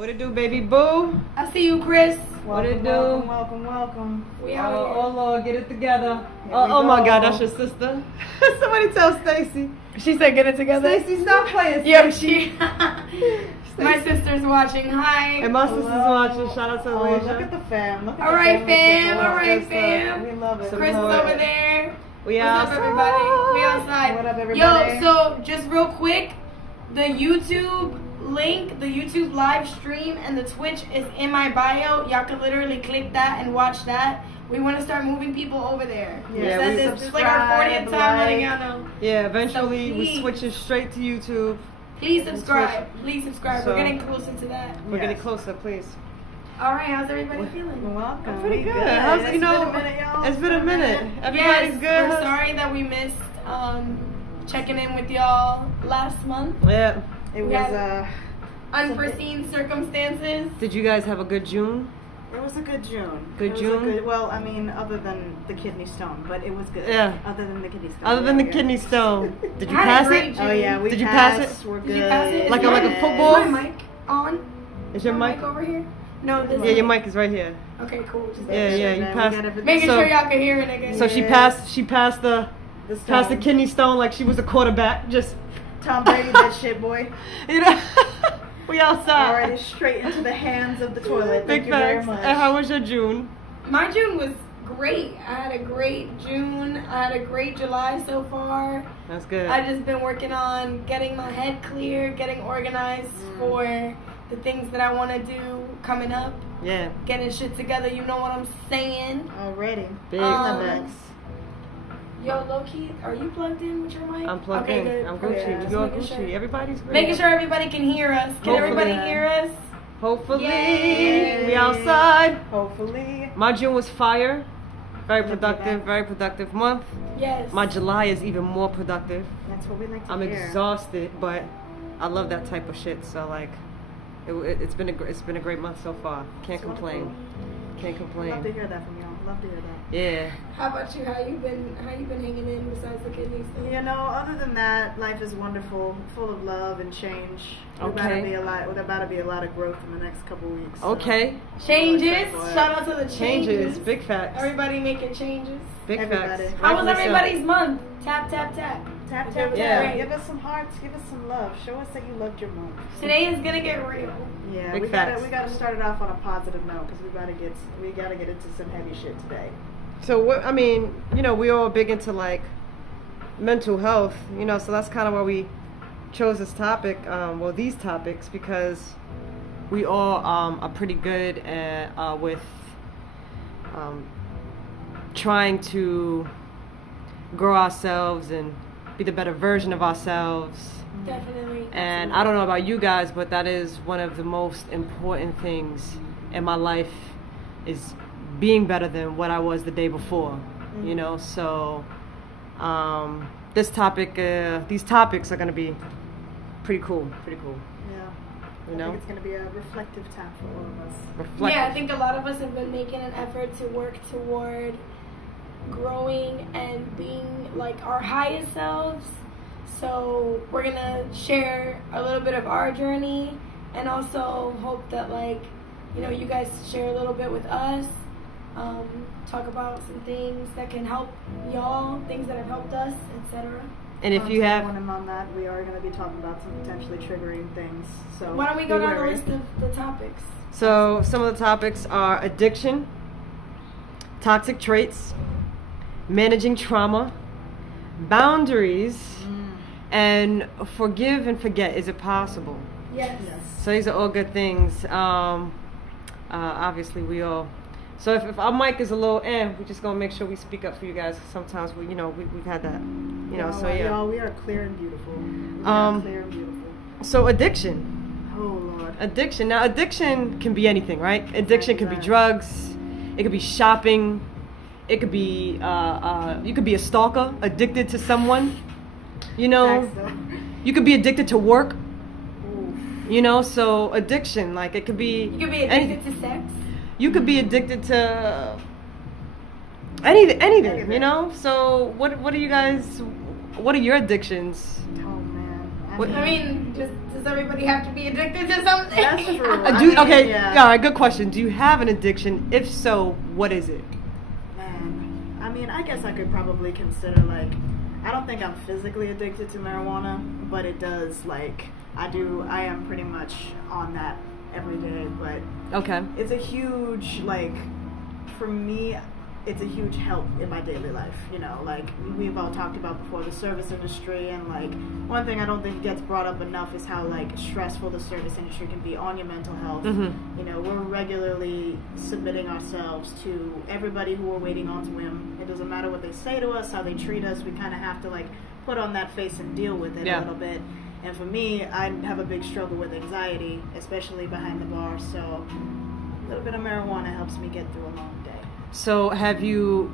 What it do, baby boo? I see you, Chris. What it do? Welcome. We out here. Oh Lord, get it together. Here Oh we my go. God, that's your sister. Somebody tell Stacy. She said get it together. Stacy, stop playing. Yo, she. My sister's watching. Hi. And my sister's Hello. watching. Shout out to Oh, Alicia. look at the fam. Look at All the right, family fam. support. All right, Yes, fam. We love it. Chris is Support. over there. We What's outside. up, everybody? We outside. What up, everybody? Yo, so just real quick, the YouTube link, the YouTube live stream, and the Twitch is in my bio. Y'all can literally click that and watch that. We want to start moving people over there. Yeah, Said we this is like our 40th time letting y'all know. Yeah, eventually So we please. switch it straight to YouTube. Please subscribe. Please subscribe. So- We're getting closer to that. We're Yes. getting closer, please. All right, how's everybody feeling? Welcome. I'm pretty We good. good. How's It's you know? been a minute, y'all. It's been a minute. Yes, Everybody's good. we're How's- sorry that we missed checking in with y'all last month. Yeah. It was Yeah. Unforeseen circumstances. Did you guys have a good June? it was a good June. Good It was a June? good- well, I mean, other than the kidney stone, but it was good. Yeah. Other than the kidney stone. Other than the Yeah. kidney stone, did you I had a pass great it? June. Oh yeah, we Did you passed. pass it? We're good. Did you pass it? Like Is a my- football? Is my mic on? Is your My mic? over here? No, this Yeah, your mic is right here. Okay, cool. Just Yeah, yeah, you We passed- got everything. making So- sure y'all can hear it again. So she Yeah. passed the stone. kidney stone like she was a quarterback. Just Tom Brady, that shit, boy. you know, we outside. Already straight into the hands of the toilet. Big Thank you very facts. much. And how was your June? My June was great. I had a great June. I had a great July so far. That's good. I just been working on getting my head clear, getting organized for the things that I want to do coming up, Yeah, getting shit together. You know what I'm saying? Already. big Um, facts. Yo, low key, are you plugged in with your mic? I'm plugged okay, in. Good. I'm Okay, Gucci. just You're making Gucci. sure. Everybody's great. Making sure everybody can hear us. Can Hopefully. everybody hear us? Hopefully, Yay. we outside. Hopefully. My June was fire. Very Look at productive. that. Very productive month. Yes. My July is even more productive. That's what we like to I'm hear. exhausted, but I love that type of shit. So like, it's been a great month so far. Can't It's complain. wonderful. Can't Love to complain. hear that from y'all. Love to hear that. Yeah. How about you? How you been hanging in besides the kidneys? You know, other than that, life is wonderful, full of love and change. There's about to Okay. be a lot. There's about to be a lot of growth in the next couple weeks. so- Okay. Changes. Boy. Shout out to the Changes. Big facts. Everybody making changes. Big Everybody. facts. How was Rightfully so. everybody's month? Tap tap tap. Tap, tap, Yeah. tap. Give us some hearts. Give us some love. Show us that you loved your month. Today is gonna get real. Yeah, Big we facts. gotta start it off on a positive note because we gotta get into some heavy shit today. So what? I mean, you know, we all big into like mental health. You know, so that's kind of why we chose this topic. Well, these topics because we all are pretty good at with trying to grow ourselves and be the better version of ourselves. Definitely. And I don't know about you guys, but that is one of the most important things in my life is being better than what I was the day before. You know, so these topics are gonna be pretty cool. Yeah. You I know, think it's gonna be a reflective time for all of us. reflect. Yeah, I think a lot of us have been making an effort to work toward growing and being like our highest selves. So we're gonna share a little bit of our journey and also hope that like, you know, you guys share a little bit with us. Talk about some things that can help y'all, things that have helped us, etc. And if you have, on that, we are gonna be talking about some potentially triggering things. So Why don't we go be down the wary. list of the topics? so some of the topics are addiction, toxic traits, managing trauma, boundaries, and forgive and forget. Is it possible? Yes. Yes. So these are all good things. Obviously, we all. So if our mic is a little, we just gonna make sure we speak up for you guys. Sometimes we've had that, So yeah. Y'all, we are clear and beautiful. We Um, are clear and beautiful. So addiction. Oh Lord. Addiction. Now, addiction can be anything, right? Addiction can be Exactly. drugs. It could be shopping. It could be you could be a stalker, addicted to someone. You know, Facts, though. you could be addicted to work. Oof. So addiction, like it could be. You could be addicted to sex. You could be addicted to anything. Anything. So what are you guys? What are your addictions? Oh man. What- I mean, just to Does everybody have to be addicted to something? That's true. All right, good question. Do you have an addiction? If so, what is it? Man, I mean, I guess I could probably consider, like, I don't think I'm physically addicted to marijuana, but it does, like, I am pretty much on that every day, but Okay. it's a huge, like, for me, it's a huge help in my daily life, you know, like we've all talked about before, the service industry, and like one thing I don't think gets brought up enough is how like stressful the service industry can be on your mental health. You know, we're regularly submitting ourselves to everybody who we're waiting on to win. It doesn't matter what they say to us, how they treat us, we kind of have to like put on that face and deal with it a little bit. And for me, I have a big struggle with anxiety, especially behind the bar, so a little bit of marijuana helps me get through a long day. So have you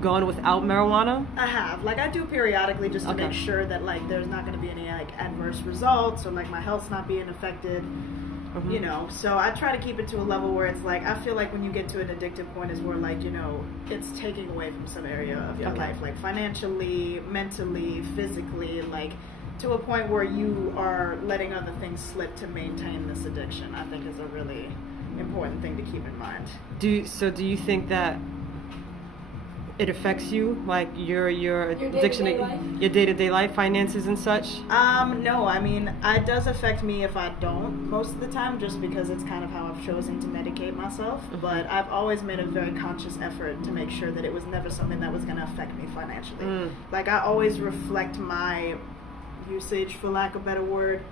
gone without marijuana? I have. Like, I do periodically just to make sure that, like, there's not going to be any, like, adverse results or, like, my health's not being affected, you know. So I try to keep it to a level where it's, like, I feel like when you get to an addictive point is where, like, you know, it's taking away from some area of your life, like, financially, mentally, physically, like, to a point where you are letting other things slip to maintain this addiction, I think is a really important thing to keep in mind. Do you think that it affects you, like your addiction, your day-to-day life, finances and such? No, I mean, it does affect me if I don't most of the time, just because it's kind of how I've chosen to medicate myself. But I've always made a very conscious effort to make sure that it was never something that was going to affect me financially. Like, I always reflect my usage, for lack of a better word,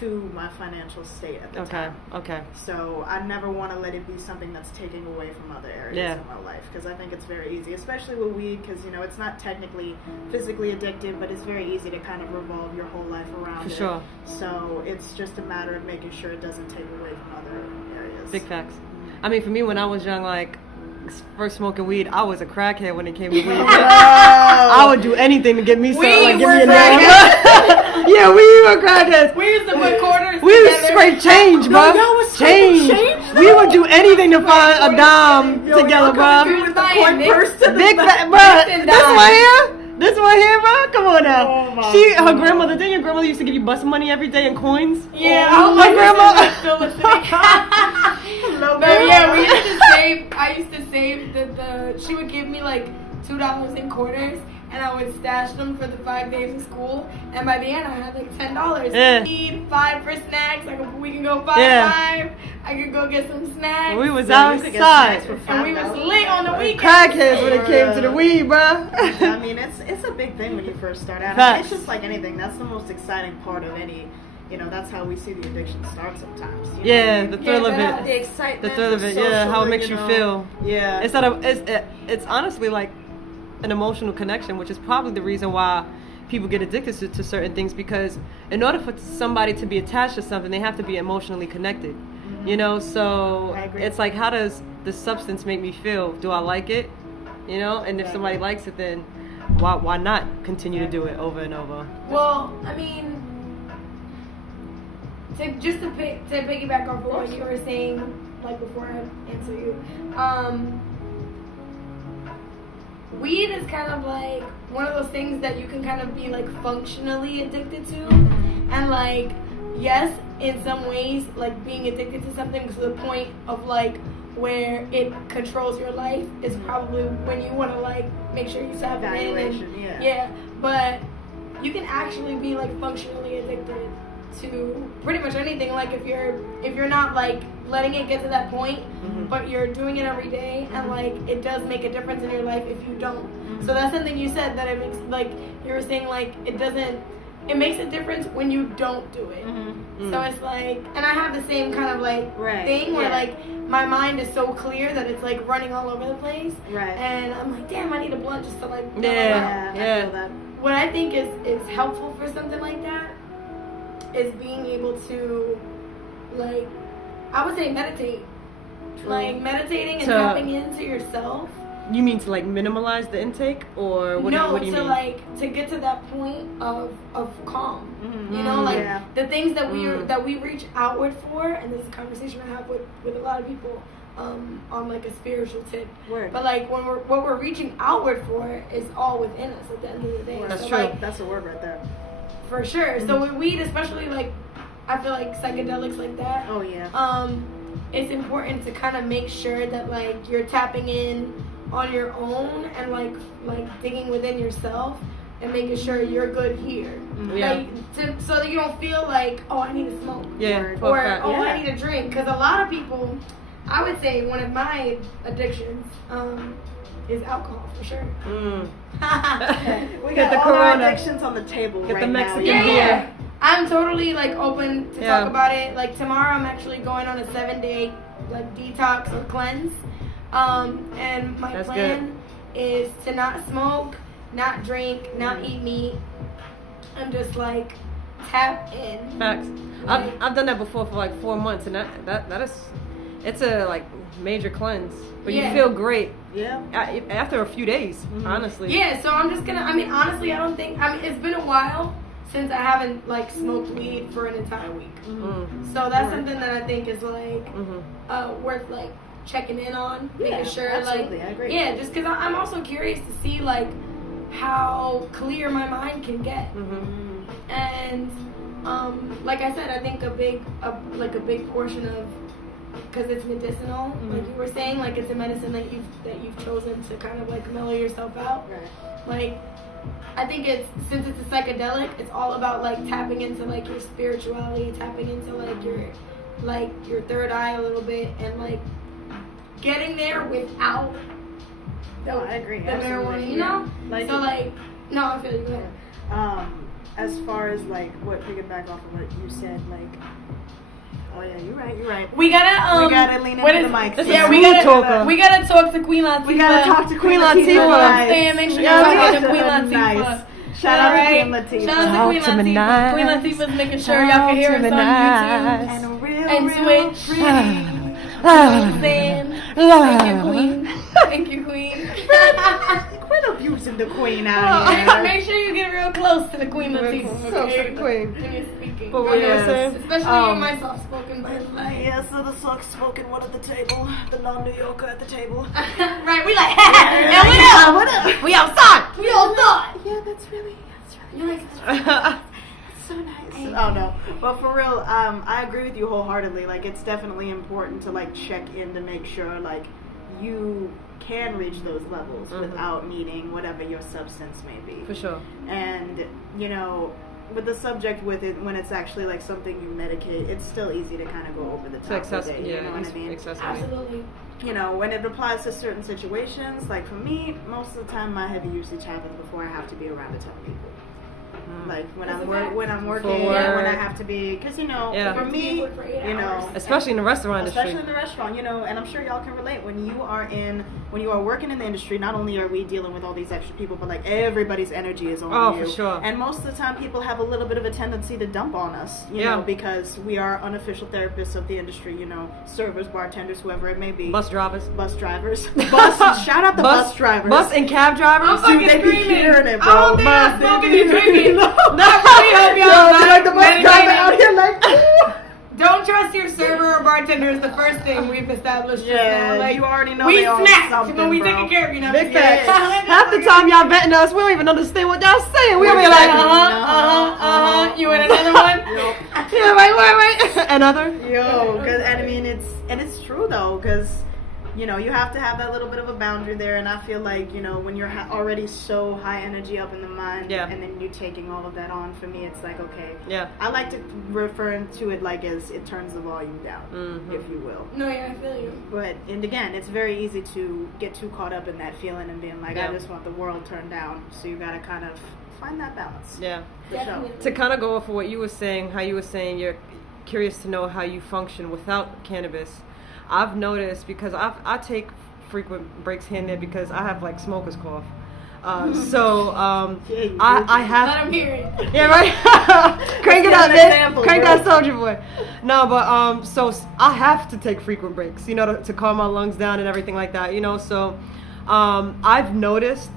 to my financial state at the time. Okay. So I never want to let it be something that's taking away from other areas of my life, because I think it's very easy, especially with weed, because, you know, it's not technically physically addictive, but it's very easy to kind of revolve your whole life around it. For sure. So it's just a matter of making sure it doesn't take away from other areas. Big facts. I mean, for me, when I was young, like, first smoking weed, I was a crackhead when it came to weed. I would do anything to get me some. Like, give me a yeah, we were crackheads. We used to put quarters We would scrape change, bro. Change. We would do anything to find a dime together, bro. Big fat, bro. This one here, bro. Come on now. Her grandmother. Didn't your grandmother used to give you bus money every day in coins? Yeah, my grandma. Still listening. But yeah, we used to save. I used to save the. She would give me like $2 in quarters, and I would stash them for the 5 days of school. And by the end, I had like $10. Yeah. Need $5 for snacks. We can go 5. I could go get some snacks. We was outside, and we was lit on the weekend. Crackheads when it came to the weed, bro. I mean, it's a big thing when you first start out. I mean, it's just like anything. That's the most exciting part of any. You know, that's how we see the addiction start sometimes. You know? The thrill of it. The excitement. The thrill of it, how it makes you feel. Yeah. It's honestly like an emotional connection, which is probably the reason why people get addicted to certain things, because in order for somebody to be attached to something, they have to be emotionally connected. You know, so it's like, how does the substance make me feel? Do I like it? You know, and if somebody likes it, then why not continue to do it over and over? Well, I mean, to piggyback off of what you were saying, like before I answer you, weed is kind of like one of those things that you can kind of be like functionally addicted to, and like, yes, in some ways, like being addicted to something to the point of like where it controls your life is probably when you want to like make sure you tap it in. But you can actually be like functionally addicted to pretty much anything. Like if you're not like letting it get to that point, but you're doing it every day, and like it does make a difference in your life if you don't. So that's something you said, that it makes, like you were saying, like it makes a difference when you don't do it. So it's like, and I have the same kind of like thing where like my mind is so clear that it's like running all over the place, and I'm like, damn, I need a blunt just to like I feel that. What I think is helpful for something like that is being able to, like, I would say meditate. Like meditating and tapping into yourself. You mean to like minimalize the intake, or what do you mean? Like to get to that point of calm. You know, like the things that we reach outward for, and this is a conversation I have with a lot of people on like a spiritual tip. But like what we're reaching outward for is all within us at the end of the day. That's so true. Like, that's a word right there. for sure. So with weed, especially like, I feel like psychedelics like that. Oh yeah. It's important to kind of make sure that like you're tapping in on your own and like digging within yourself and making sure you're good here. Yeah. Like, so that you don't feel like, oh, I need to smoke. Yeah. Or Yeah. I need to drink. Because a lot of people, I would say one of my addictions is alcohol for sure. We Get got the all our Corona. addictions on the table Get right the Mexican now. beer. I'm totally like open to Yeah. talk about it. Like tomorrow, I'm actually going on a 7-day like detox or cleanse, and my That's plan is to not smoke, not drink, not eat meat, and just like tap in. Facts. I've done that before for like 4 months, and that is, it's a like major cleanse, but Yeah. you feel great Yeah. after a few days. Honestly. Yeah, so I'm just gonna. I mean, honestly, I don't think. I mean, it's been a while since I haven't like smoked weed for an entire week. So that's something that I think is like worth like checking in on, making sure absolutely, like I agree. yeah, just because I'm also curious to see like how clear my mind can get. And like I said, I think a big portion of, because it's medicinal, like you were saying, like it's a medicine that you've chosen to kind of like mellow yourself out. Right. Like I think since it's a psychedelic, it's all about like tapping into like your spirituality, tapping into like your third eye a little bit, and like getting there without No, I agree. the absolutely. marijuana, you know? Like, So like, no, I feel you. Go ahead. as far as like what piggyback off of what you said, like, oh yeah, you're right. We gotta lean what into is- the mic. This Yeah, is we smooth gotta talker. we gotta talk to Queen Latifah. We gotta talk to Queen Latifah. Latifah. Saying, make sure you Yeah, talk yeah. to Queen Latifah. Nice. Shout out to Queen Latifah. Shout out to Talk Queen to me Latifah. nice. Queen Latifah's making sure y'all can hear us on YouTube. And a real, And real Twitch. pretty. You know what I'm saying? Thank you, Queen. Thank you, Queen. Quit abusing the Queen Oh, out here. make sure you get real close to the Queen Latifah. Close to the Queen. When you're speaking. But what you were Yes. saying? Especially in my soft spoken voice. Yeah, so the soft-spoken one at the table, the non-New Yorker at the table. Right, we like, and What up? we outside. We outside. Yeah, that's really Nice. so nice. Oh no, but for real, I agree with you wholeheartedly. Like, it's definitely important to like check in to make sure like you can reach those levels without needing whatever your substance may be. For sure. And you know, with the subject with it, when it's actually like something you medicate, it's still easy to kind of go over the top with it. You know what I mean? Accessible. Absolutely. You know, when it applies to certain situations, like for me, most of the time my heavy usage happens before I have to be around a ton of people. Like when That's I'm a fact. when I'm working, For when I work. have to be, because you know, Yeah. for me, For 8 you know, hours. Especially in the restaurant especially industry. in the restaurant, you know, and I'm sure y'all can relate when you are working in the industry. Not only are we dealing with all these extra people, but like everybody's energy is on Oh, you. for sure. And most of the time, people have a little bit of a tendency to dump on us, you Yeah. know, because we are unofficial therapists of the industry. You know, servers, bartenders, whoever it may be. Bus drivers. Bus drivers. Shout out the bus drivers. Bus and cab drivers. I'm fucking they be screaming. hearing it, bro. I don't think I'm They smoking be and drinking. hearing it. I really hope y'all Yo, like the bus meditating. driver out here like, Don't trust your server or bartender is the first thing we've established. just yeah, now. Like, you already know we they on smacked something, when we bro. taking care of you. Know Big yeah. facts. Half the time y'all betting us, we don't even understand what y'all saying. We We're be like, like, You want another one? yeah, wait. Another? Yo, cause and I mean it's true though, cause you know you have to have that little bit of a boundary there, and I feel like you know when you're already so high energy up in the mind, Yeah. and then you're taking all of that on. For me, it's like okay, Yeah. I like to refer to it like as it turns the volume down, Mhm. if you will. No, yeah, I feel you. But and again, it's very easy to get too caught up in that feeling and being like, Yeah. I just want the world turned down. So you gotta kind of find that balance. Yeah. For sure. Definitely. To kind of go off of what you were saying, how you were saying you're curious to know how you function without cannabis. I've noticed because I take frequent breaks here and there because I have like smoker's cough. So Yeah, you I do. have. Let him hear it. Yeah, right. Crank it Let's up, get an bitch. example, Crank bro. that soldier boy. No, but so I have to take frequent breaks, you know, to calm my lungs down and everything like that, you know. So I've noticed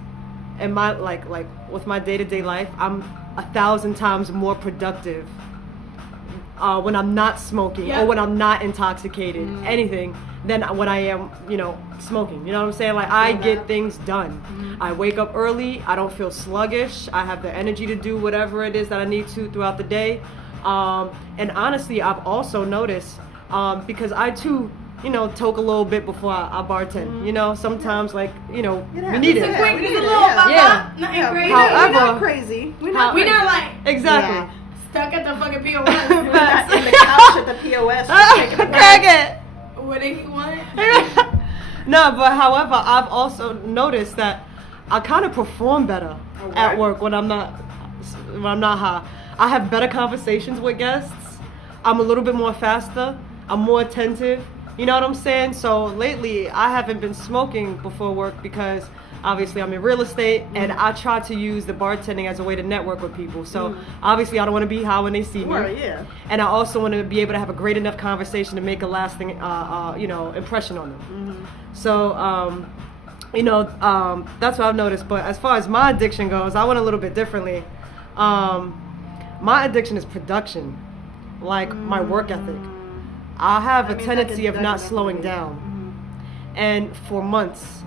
in my like with my day-to-day life, I'm 1,000 times more productive when I'm not smoking or when I'm not intoxicated, anything, than when I am, smoking. You know what I'm saying? Like, I get things done. I wake up early. I don't feel sluggish. I have the energy to do whatever it is that I need to throughout the day. And honestly, I've also noticed, because I too, toke a little bit before I bartend. Sometimes, like, we need it. Quick, just a little nothing crazy. However, we're not crazy. We're not like exactly stuck at the fucking POS. We're not in the couch at the POS. crack it. What do you want? No, but however, I've also noticed that I kind of perform better at work when I'm not high. I have better conversations with guests. I'm a little bit more faster. I'm more attentive. You know what I'm saying? So lately, I haven't been smoking before work because obviously I'm in real estate, and I try to use the bartending as a way to network with people. So obviously I don't want to be high when they see me. And I also want to be able to have a great enough conversation to make a lasting, impression on them. So, that's what I've noticed. But as far as my addiction goes, I went a little bit differently. My addiction is production, like my work ethic. I have a tendency of not slowing down. And for months,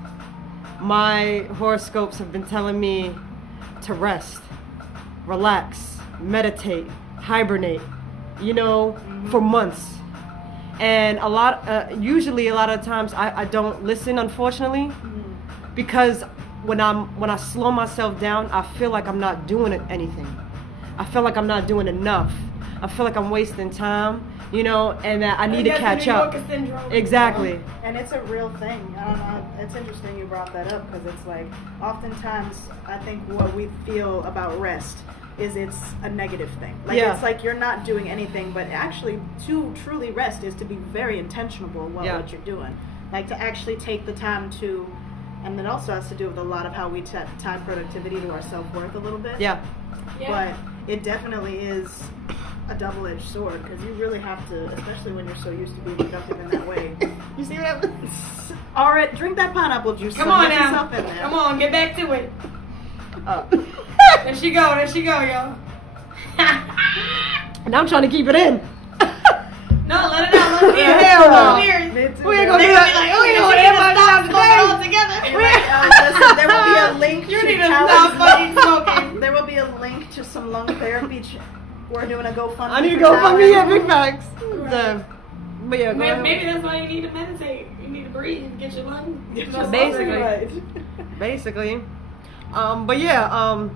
my horoscopes have been telling me to rest, relax, meditate, hibernate, for months. And usually a lot of times I don't listen, unfortunately, because when I slow myself down, I feel like I'm not doing anything. I feel like I'm not doing enough. I feel like I'm wasting time, and that I need to catch up. Exactly. And it's a real thing. I don't know. It's interesting you brought that up because it's like oftentimes I think what we feel about rest is it's a negative thing. Like it's like you're not doing anything, but actually to truly rest is to be very intentional about what you're doing. Like to actually take the time to, and that also has to do with a lot of how we tie productivity to our self-worth a little bit. Yeah. But it definitely is a double-edged sword because you really have to, especially when you're so used to being productive in that way. You see what all right, drink that pineapple juice. Come on now. Come on, get back to it. There she go, y'all. And I'm trying to keep it in. No, let it out. Let it out. Hell no. We ain't gonna do that. We ain't gonna stop smoking altogether. There will be a link You to need to stop fucking challenge. smoking. There will be a link to some lung therapy. We're doing a GoFundMe. I need to go fuck me up, big facts. But yeah, go ahead. Maybe that's why you need to meditate. You need to breathe, get your lungs. Basically. But yeah,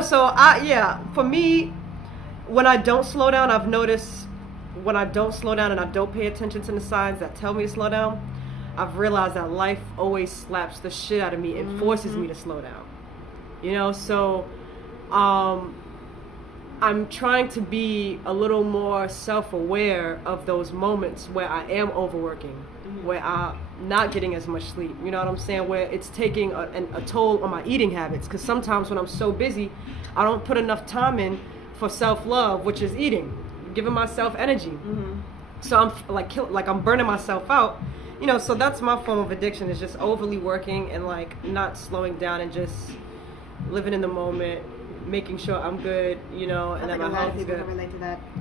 so for me, when I don't slow down, I've noticed when I don't slow down and I don't pay attention to the signs that tell me to slow down, I've realized that life always slaps the shit out of me and forces me to slow down. So I'm trying to be a little more self-aware of those moments where I am overworking, where I'm not getting as much sleep, you know what I'm saying, where it's taking a toll on my eating habits, because sometimes when I'm so busy, I don't put enough time in for self-love, which is eating, giving myself energy. So I'm like I'm burning myself out, so that's my form of addiction, is just overly working and like not slowing down and just living in the moment, making sure I'm good, and that my health is good.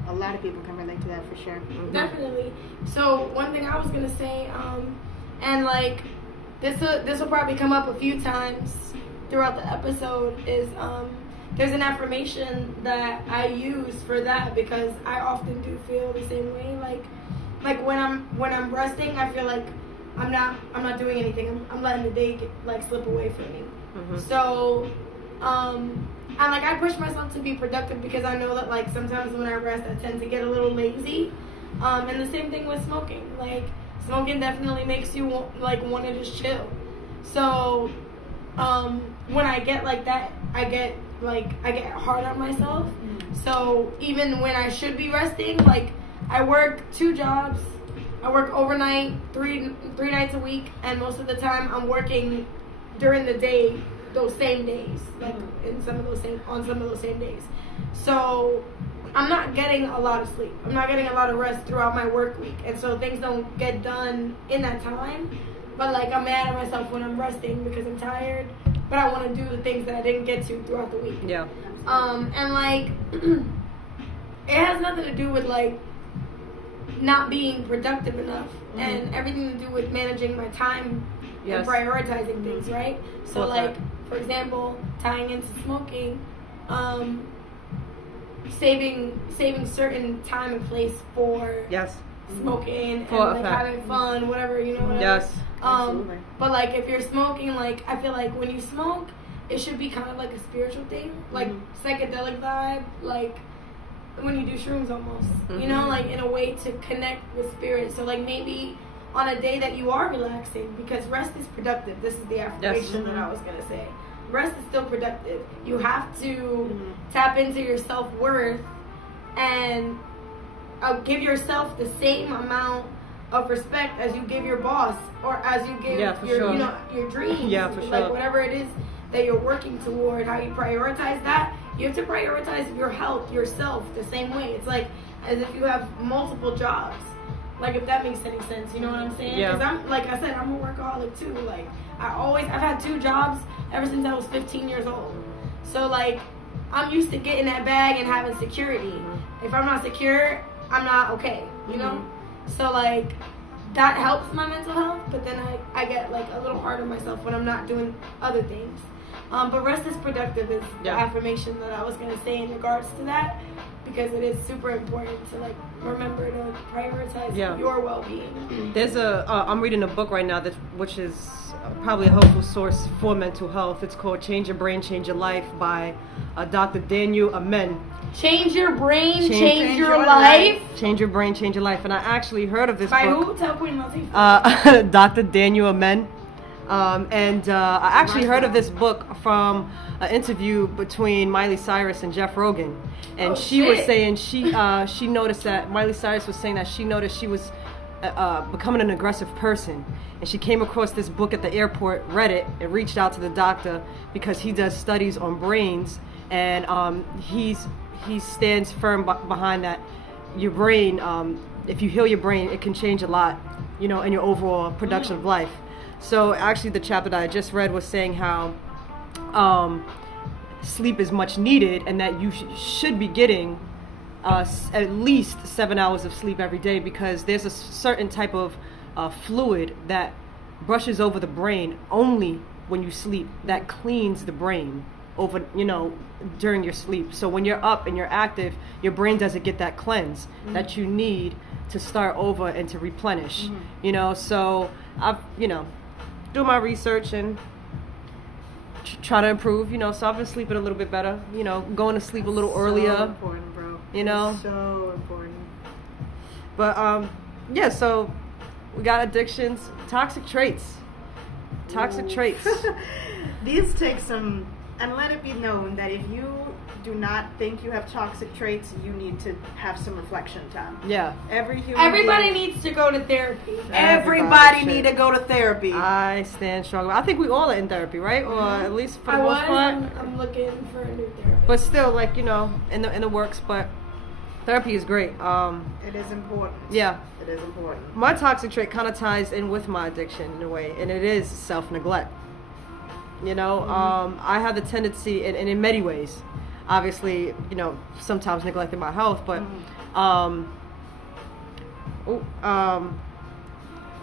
A lot of people can relate to that for sure. Definitely. So one thing I was gonna say, and like this will probably come up a few times throughout the episode, is there's an affirmation that I use for that because I often do feel the same way. Like when I'm resting, I feel like I'm not doing anything. I'm letting the day slip away from me. So and I push myself to be productive because I know that sometimes when I rest I tend to get a little lazy. And the same thing with smoking. Smoking definitely makes you want to just chill. So when I get like that, I get hard on myself. So even when I should be resting, I work 2 jobs. I work overnight, three nights a week, and most of the time I'm working during the day those same days, on some of those same days. So I'm not getting a lot of sleep. I'm not getting a lot of rest throughout my work week, and so things don't get done in that time. But I'm mad at myself when I'm resting because I'm tired, but I want to do the things that I didn't get to throughout the week. Yeah. And it has nothing to do with like not being productive enough, and everything to do with managing my time and prioritizing things, right? So like, for example, tying into smoking, saving certain time and place for smoking for and like having fun, whatever, you know. Whatever. Yes. But like if you're smoking, like I feel like when you smoke, it should be kind of like a spiritual thing, like psychedelic vibe, like when you do shrooms almost, you know, like in a way to connect with spirit. So like maybe on a day that you are relaxing, because rest is productive. This is the affirmation that I was gonna say. Rest is still productive. You have to tap into your self-worth and give yourself the same amount of respect as you give your boss, or as you give your you know, your dreams. Like whatever it is that you're working toward, how you prioritize that. You have to prioritize your health, yourself, the same way. It's like as if you have multiple jobs. Like, if that makes any sense, you know what I'm saying? Because I'm, like I said, I'm a workaholic too. Like, I've had 2 jobs ever since I was 15 years old. So, like, I'm used to getting that bag and having security. If I'm not secure, I'm not okay, you know? So, like, that helps my mental health, but then I get, like, a little hard on myself when I'm not doing other things. But rest is productive is the affirmation that I was going to say in regards to that, because it is super important to like remember to prioritize your well-being. There's I'm reading a book right now which is probably a helpful source for mental health. It's called Change Your Brain, Change Your Life by Dr. Daniel Amen. Change your brain, change your life. Change your brain, change your life. And I actually heard of this by book. Who? Tell Queen Latifah. Dr. Daniel Amen. I actually heard of this book from an interview between Miley Cyrus and Jeff Rogan, and she was saying she noticed that Miley Cyrus was saying that she noticed she was becoming an aggressive person, and she came across this book at the airport, read it, and reached out to the doctor because he does studies on brains, and he stands firm behind that. Your brain, if you heal your brain, it can change a lot, you know, in your overall production of life. So actually the chapter that I just read was saying how sleep is much needed, and that you should be getting at least 7 hours of sleep every day, because there's a certain type of fluid that brushes over the brain only when you sleep, that cleans the brain over, you know, during your sleep. So when you're up and you're active, your brain doesn't get that cleanse that you need to start over and to replenish, you know. So I've, you know, do my research and try to improve, you know. So I've been sleeping a little bit better, you know, going to sleep a little earlier. So important, bro. You know, it's so important. But yeah, so we got addictions, toxic traits. These take some, and let it be known that if you do not think you have toxic traits, you need to have some reflection time. Yeah. Everybody needs to go to therapy. Everybody need to go to therapy. I stand strong. I think we all are in therapy, right? Or at least for the most part. I'm looking for a new therapist. But still, like, you know, in the works. But therapy is great. It is important. Yeah. It is important. My toxic trait kind of ties in with my addiction in a way, and it is self-neglect. You know, I have the tendency, and in many ways, obviously, you know, sometimes neglecting my health, but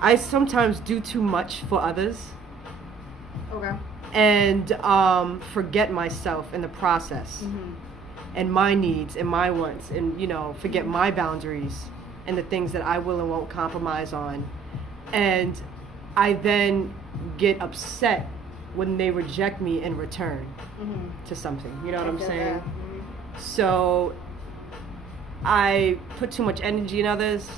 I sometimes do too much for others. Okay. And forget myself in the process, and my needs and my wants, and, you know, forget my boundaries and the things that I will and won't compromise on. And I then get upset when they reject me in return to something. You know what I'm saying? So I put too much energy in others,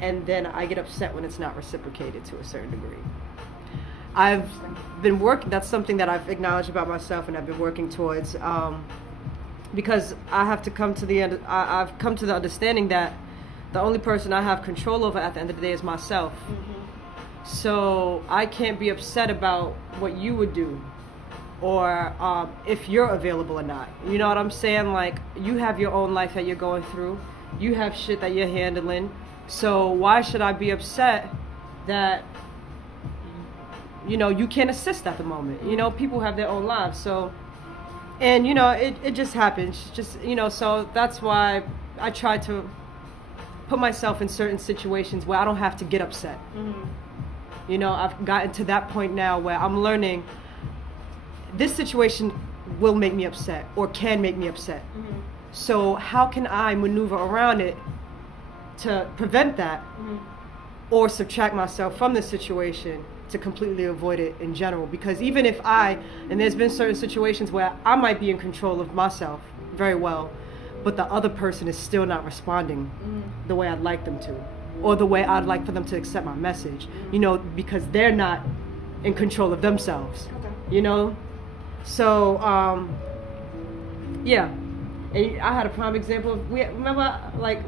and then I get upset when it's not reciprocated to a certain degree. I've been working, that's something that I've acknowledged about myself, and I've been working towards, because I have to come to the end, I've come to the understanding that the only person I have control over at the end of the day is myself. So I can't be upset about what you would do, or if you're available or not. You know what I'm saying? Like, you have your own life that you're going through. You have shit that you're handling. So why should I be upset that, you know, you can't assist at the moment? You know, people have their own lives. So, and, you know, it just happens. Just, you know, so that's why I try to put myself in certain situations where I don't have to get upset. You know, I've gotten to that point now where I'm learning this situation will make me upset or can make me upset. So how can I maneuver around it to prevent that or subtract myself from the situation to completely avoid it in general? Because even if and there's been certain situations where I might be in control of myself very well, but the other person is still not responding the way I'd like them to, or the way I'd like for them to accept my message, you know, because they're not in control of themselves, you know? So, yeah. And I had a prime example of,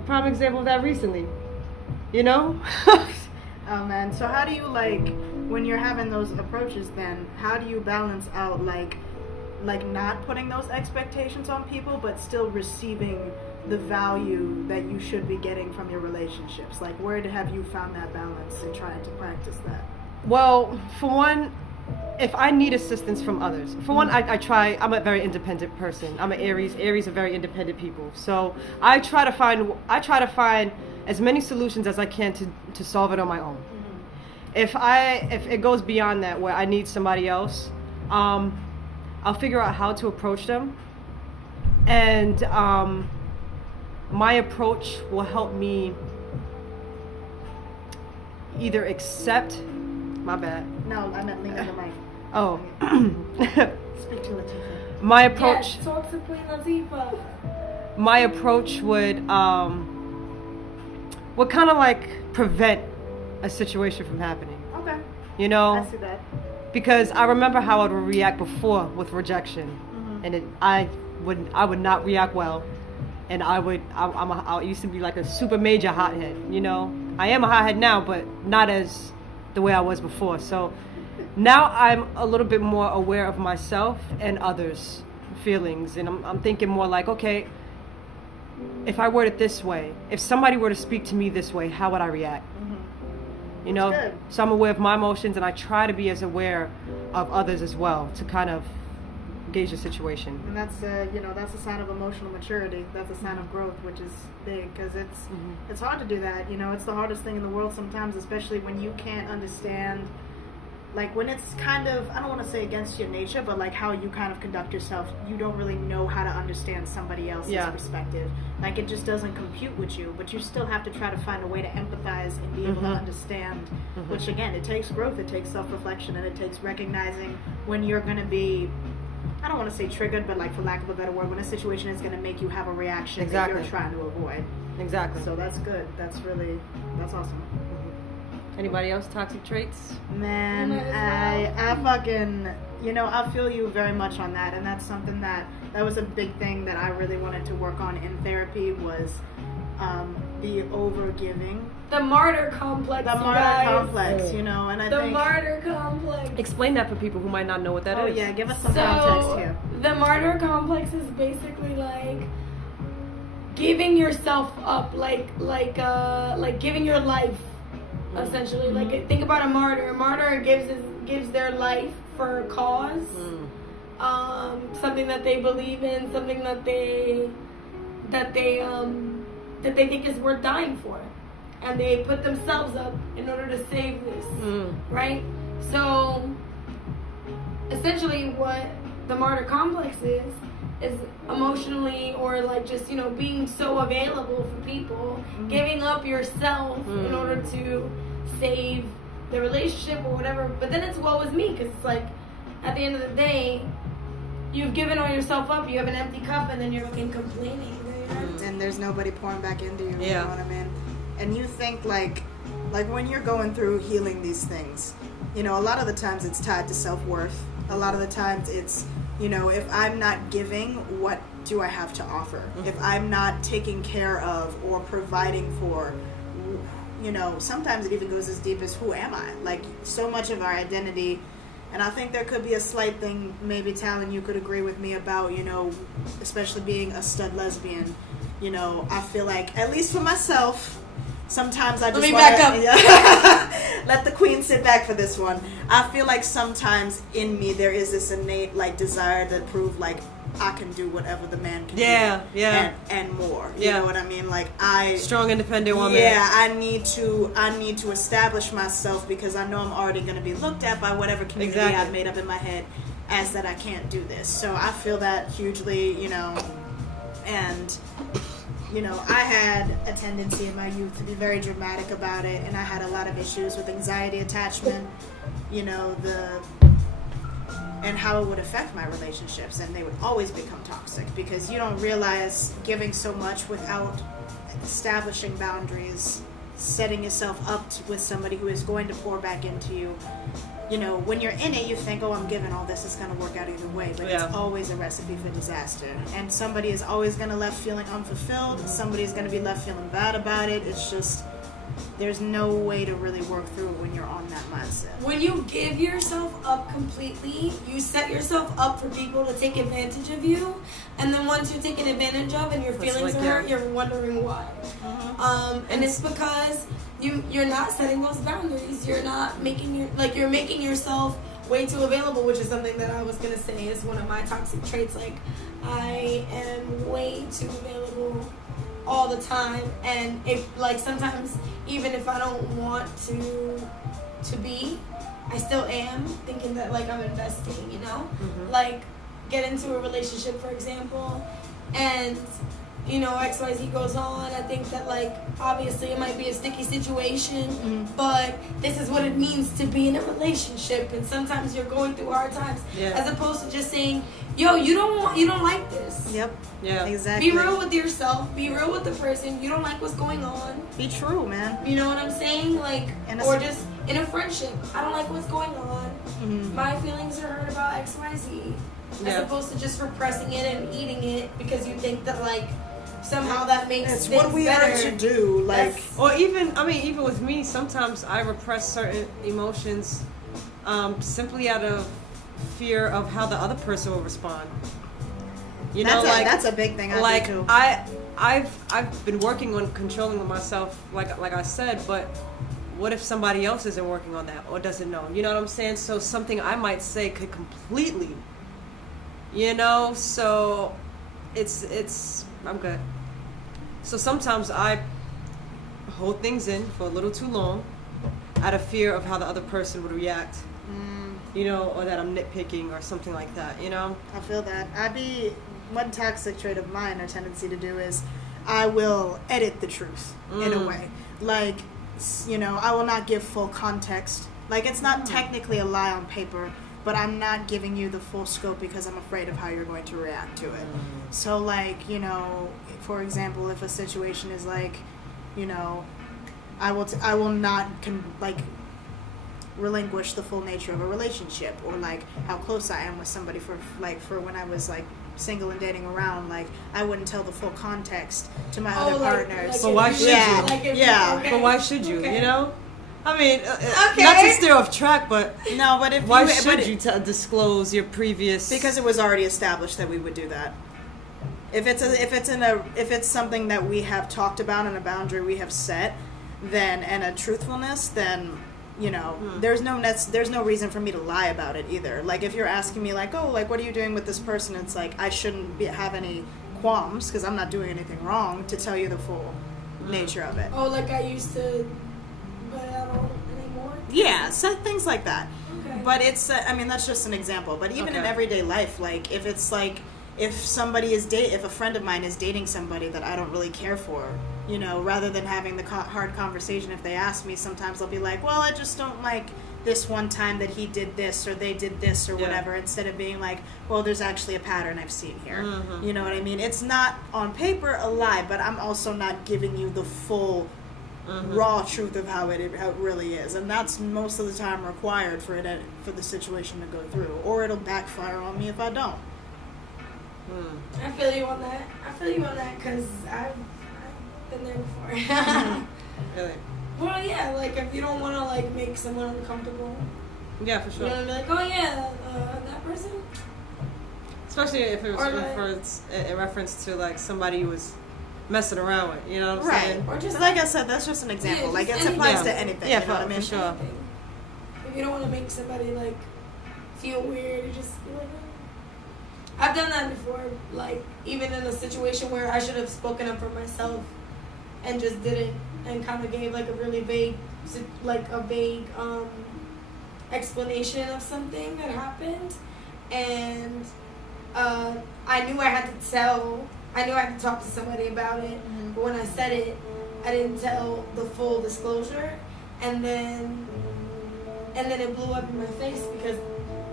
prime example of that recently, you know? Oh man, so how do you, like, when you're having those approaches then, how do you balance out, like not putting those expectations on people, but still receiving the value that you should be getting from your relationships? Like, where have you found that balance in trying to practice that? Well, for one, if I need assistance from others, for one, I'm a very independent person. I'm an Aries. Aries are very independent people. So I try to find as many solutions as I can to solve it on my own. If it goes beyond that, where I need somebody else, I'll figure out how to approach them, and my approach will help me either accept. My bad. No, I meant lean on the mic. Oh. Speak to Latifah. My approach. Yes, talk to Queen Latifah. My approach would kind of like prevent a situation from happening. Okay. You know. I see that. Because I remember how I would react before with rejection, and I would not react well, and I used to be like a super major hothead. You know, I am a hothead now, but not as the way I was before. So now I'm a little bit more aware of myself and others' feelings, and I'm thinking more like, okay, if I word it this way, if somebody were to speak to me this way, how would I react? You know, so I'm aware of my emotions, and I try to be as aware of others as well to kind of gauge the situation. And that's that's a sign of emotional maturity. That's a sign of growth, which is big, because it's hard to do that. You know, it's the hardest thing in the world sometimes, especially when you can't understand, like when it's kind of, I don't want to say against your nature, but like how you kind of conduct yourself. You don't really know how to understand somebody else's perspective. Like it just doesn't compute with you, but you still have to try to find a way to empathize and be able to understand, which again, it takes growth, it takes self-reflection, and it takes recognizing when you're going to be, I don't want to say triggered, but like for lack of a better word, when a situation is going to make you have a reaction that you're trying to avoid. Exactly. So that's good. That's awesome. Anybody else toxic traits? Man, I fucking, I feel you very much on that, and that's something that was a big thing that I really wanted to work on in therapy was the overgiving. The martyr complex. The martyr complex, and I think... The martyr complex. Explain that for people who might not know what that is. Oh yeah, give us some context here. The martyr complex is basically like giving yourself up, like giving your life. Essentially, like think about a martyr. A martyr gives their life for a cause, something that they believe in, something that they think is worth dying for, and they put themselves up in order to save this, right? So, essentially, what the martyr complex is emotionally, or like just being so available for people, giving up yourself in order to save the relationship or whatever. But then it's woe is me, because it's like at the end of the day you've given all yourself up, you have an empty cup, and then you're looking complaining, and there's nobody pouring back into you. Yeah. You know what I mean? And you think like when you're going through healing these things, a lot of the times it's tied to self-worth. A lot of the times it's if I'm not giving, what do I have to offer? If I'm not taking care of or providing for, sometimes it even goes as deep as who am I? Like so much of our identity, and I think there could be a slight thing, maybe Talon, you could agree with me about, especially being a stud lesbian, I feel like, at least for myself, sometimes I just let me back up. Let the queen sit back for this one. I feel like sometimes in me there is this innate like desire to prove like I can do whatever the man can do. Yeah. And more. You know what I mean? Like strong independent woman. Yeah, I need to establish myself because I know I'm already going to be looked at by whatever community I've made up in my head as that I can't do this. So I feel that hugely, you know, and you know, I had a tendency in my youth to be very dramatic about it, and I had a lot of issues with anxiety attachment, you know, and how it would affect my relationships, and they would always become toxic because you don't realize giving so much without establishing boundaries, setting yourself up with somebody who is going to pour back into you. You know, when you're in it, you think, oh, I'm giving all this, it's going to work out either way. But it's always a recipe for disaster. And somebody is always going to left feeling unfulfilled. Somebody is going to be left feeling bad about it. It's just, there's no way to really work through it when you're on that mindset. When you give yourself up completely, you set yourself up for people to take advantage of you. And then once you're taken advantage of and your feelings are hurt, you're wondering why. And it's because you're not setting those boundaries. You're not making you're making yourself way too available, which is something that I was gonna say is one of my toxic traits. Like, I am way too available all the time, and if like sometimes even if I don't want to be, I still am, thinking that like I'm investing, you know, like get into a relationship, for example, and you know, XYZ goes on. I think that, like, obviously it might be a sticky situation, but this is what it means to be in a relationship. And sometimes you're going through hard times, as opposed to just saying, yo, you don't like this. Yep. Yeah. Exactly. Be real with yourself. Be real with the person. You don't like what's going on. Be true, man. You know what I'm saying? Like, or just in a friendship, I don't like what's going on. My feelings are hurt about XYZ. As opposed to just repressing it and eating it because you think that, like, somehow that makes it's what we are to do, like, or even with me, sometimes I repress certain emotions simply out of fear of how the other person will respond. You know, that's a big thing. I've been working on controlling myself, like I said, but what if somebody else isn't working on that or doesn't know? You know what I'm saying? So something I might say could completely, you know, so it's I'm good. So sometimes I hold things in for a little too long out of fear of how the other person would react, you know, or that I'm nitpicking or something like that, you know? I feel that. One toxic trait of mine, or tendency to do, is I will edit the truth in a way. Like, you know, I will not give full context. Like, it's not technically a lie on paper, but I'm not giving you the full scope because I'm afraid of how you're going to react to it. So, like, you know, for example, if a situation is like, you know, I will not relinquish the full nature of a relationship, or like how close I am with somebody for when I was like single and dating around, like I wouldn't tell the full context to my other partners. But why should you? But why should you? You know? I mean, not to steer off track, but why should you disclose your previous? Because it was already established that we would do that. If it's something that we have talked about and a boundary we have set, then and a truthfulness, then you know there's no reason for me to lie about it either. Like if you're asking me like, oh, like what are you doing with this person? It's like I shouldn't have any qualms because I'm not doing anything wrong to tell you the full nature of it. Oh, like I used to. But I don't anymore? Yeah, so things like that. Okay. But it's, I mean, that's just an example. But even in everyday life, like, if it's like, if a friend of mine is dating somebody that I don't really care for, you know, rather than having the hard conversation, if they ask me, sometimes I'll be like, well, I just don't like this one time that he did this or they did this or whatever, instead of being like, well, there's actually a pattern I've seen here. You know what I mean? It's not on paper a lie, but I'm also not giving you the full raw truth of how it really is, and that's most of the time required for the situation to go through, or it'll backfire on me if I don't. I feel you on that because I've been there before. Really? Well, yeah, like if you don't want to like make someone uncomfortable. Yeah, for sure. You know, be like, oh yeah, that person. Especially if it's in reference to like somebody who was messing around with, you know what I'm saying? Or just like I said, that's just an example. Yeah, like it applies to anything. Yeah, you know what I mean? For sure. If you don't want to make somebody like feel weird, you just be like, I've done that before, like even in a situation where I should have spoken up for myself and just didn't, and kind of gave like a really vague explanation of something that happened, and I knew I had to talk to somebody about it, but when I said it, I didn't tell the full disclosure, and then it blew up in my face because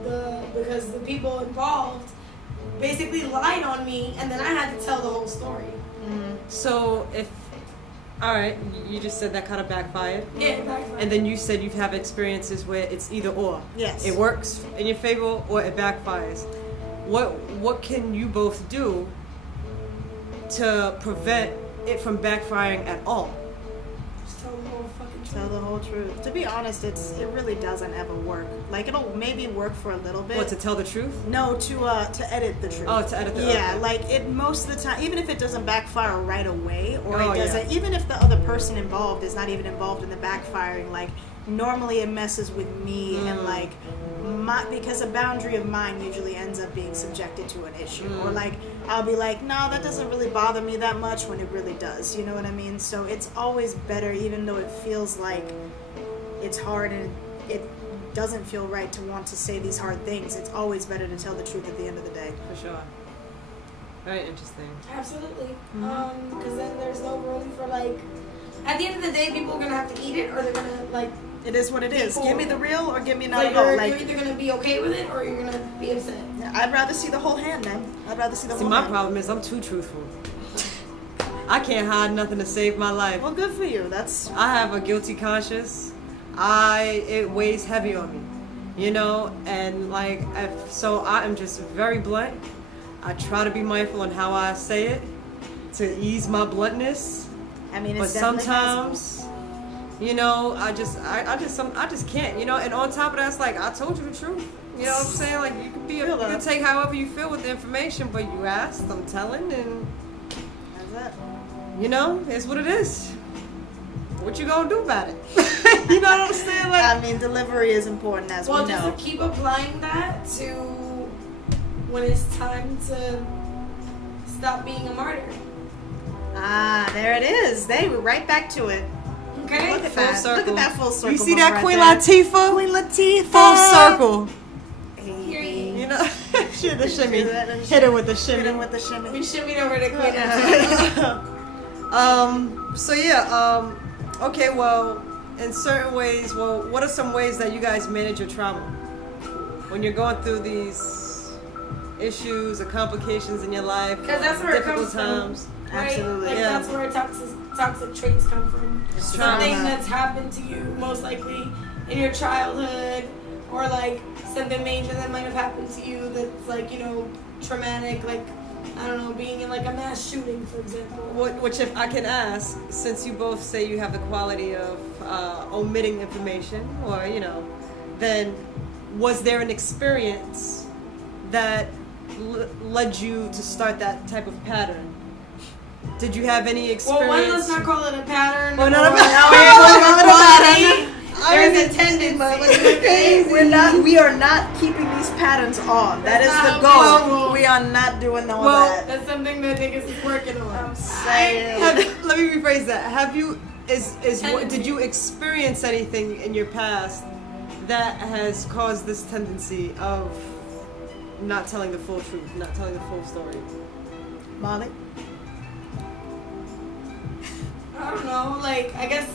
the people involved basically lied on me, and then I had to tell the whole story. So all right, you just said that kind of backfired. Yeah, it backfired. And then you said you've had experiences where it's either or. Yes. It works in your favor or it backfires. What can you both do to prevent it from backfiring at all? Just tell the whole fucking truth. Tell the whole truth. To be honest, it really doesn't ever work. Like, it'll maybe work for a little bit. What, to tell the truth? No, to edit the truth. Oh, to edit the truth. Yeah, okay. like it most of the time, even if it doesn't backfire right away, or Oh, it doesn't, yeah. even if the other person involved is not even involved in the backfiring, like normally it messes with me and like because a boundary of mine usually ends up being subjected to an issue, or like I'll be like, no, that doesn't really bother me that much when it really does. You know what I mean? So it's always better, even though it feels like it's hard and it doesn't feel right to want to say these hard things. It's always better to tell the truth at the end of the day. For sure. Very interesting. Absolutely. Because then there's no room for like, at the end of the day, people are gonna have to eat it, or they're gonna like. It is what it is. Give me the real or give me not Like at all. you're either gonna be okay with it or you're gonna be upset. I'd rather see the whole hand, man. I'd rather see the See, whole my hand. problem is I'm too truthful. I can't hide nothing to save my life. Well, good for you. That's I have a guilty conscience. It weighs heavy on me, you know, and like, so I am just very blunt. I try to be mindful on how I say it to ease my bluntness. I mean, But it's definitely sometimes, you know, I just can't, you know. And on top of that, it's like, I told you the truth. You know what I'm saying? Like, you can take however you feel with the information, but you asked, I'm telling, and That's it. you know, it's what it is. What you gonna do about it? You know what I'm saying? Like, I mean, delivery is important, as Well, we know. just keep applying that to when it's time to stop being a martyr. Ah, there it is. They were right back to it. Okay? Look at full that. circle. Look at that full circle. You see moment that, right Queen there. Latifah? Queen Latifah. Full circle. Period. You know, she did the shimmy. Do that. Hit her with the Hit shimmy. him with the shimmy. We shimmied over to Queen Latifah. So yeah, okay, well, in certain ways, what are some ways that you guys manage your trauma? When you're going through these issues or complications in your life, 'Cause that's where it difficult comes from. times. Right? Absolutely. Like, Yeah. that's where toxic traits come from. It's Something trauma. that's happened to you, most likely in your childhood, or like something major that might have happened to you that's like, you know, traumatic, like, I don't know, being in like a mass shooting, for example. Which, if I can ask, since you both say you have the quality of omitting information, or you know, then was there an experience that led you to start that type of pattern? Did you have any experience? Well, one, let's not call it a pattern. Oh, no, or- no, There's a tendency. We are not keeping these patterns on. That is That's the not goal. We are not doing all Well, that. That's something that niggas is working on. I'm saying. Let me rephrase that. Have you did you experience anything in your past that has caused this tendency of not telling the full truth, not telling the full story? Marley? I don't know, like, I guess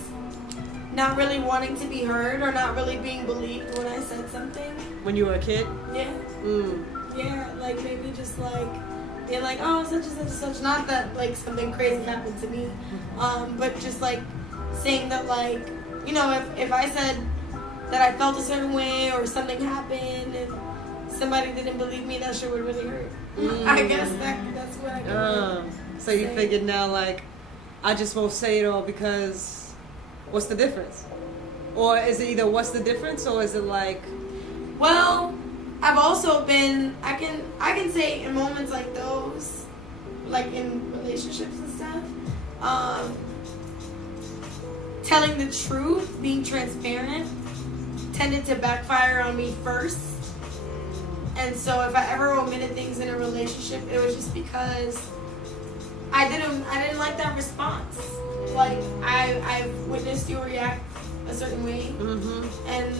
not really wanting to be heard or not really being believed when I said something. When you were a kid? Yeah. Yeah, like maybe just like being like, oh, such and such and such. Not that like something crazy happened to me, but just like saying that, like, you know, if I said that I felt a certain way or something happened and somebody didn't believe me, that shit would really hurt. I guess that's what I can So you say. figured now, like, I just won't say it all because what's the difference? Or is it either what's the difference, or is it like, Well, I've also been, I can say in moments like those, like in relationships and stuff, telling the truth, being transparent, tended to backfire on me first. And so if I ever omitted things in a relationship, it was just because I didn't like that response. Like I've witnessed you react a certain way, and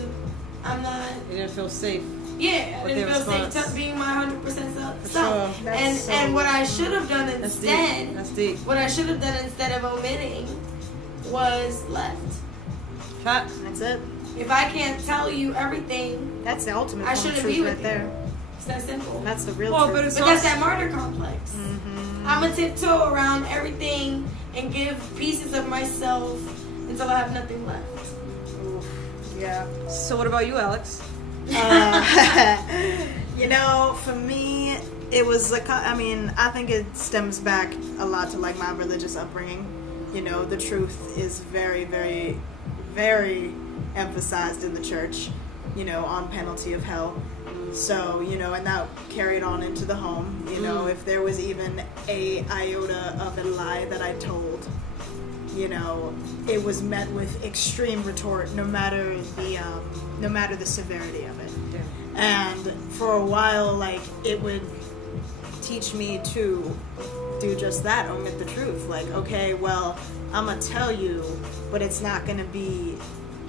I'm not. You didn't feel safe. Yeah, I with didn't their feel safe response. being my 100% self. Sure. And what I should have done instead, That's deep. what I should have done instead of omitting, was left. Facts. That's it. If I can't tell you everything, That's the ultimate I form of shouldn't truth be with right you. there. It's that simple. That's the real Well, truth. but it's But that's that martyr complex. I'm a tiptoe around everything and give pieces of myself until I have nothing left. Oof. Yeah. So what about you, Alex? You know, for me, it was like, I mean, I think it stems back a lot to like my religious upbringing. You know, the truth is very, very, very emphasized in the church, you know, on penalty of hell. So, you know, and that carried on into the home. You know, if there was even a iota of a lie that I told, you know, it was met with extreme retort, no matter the severity of it. Yeah. And for a while, like, it would teach me to do just that, omit the truth. Like, okay, well, I'm gonna tell you, but it's not gonna be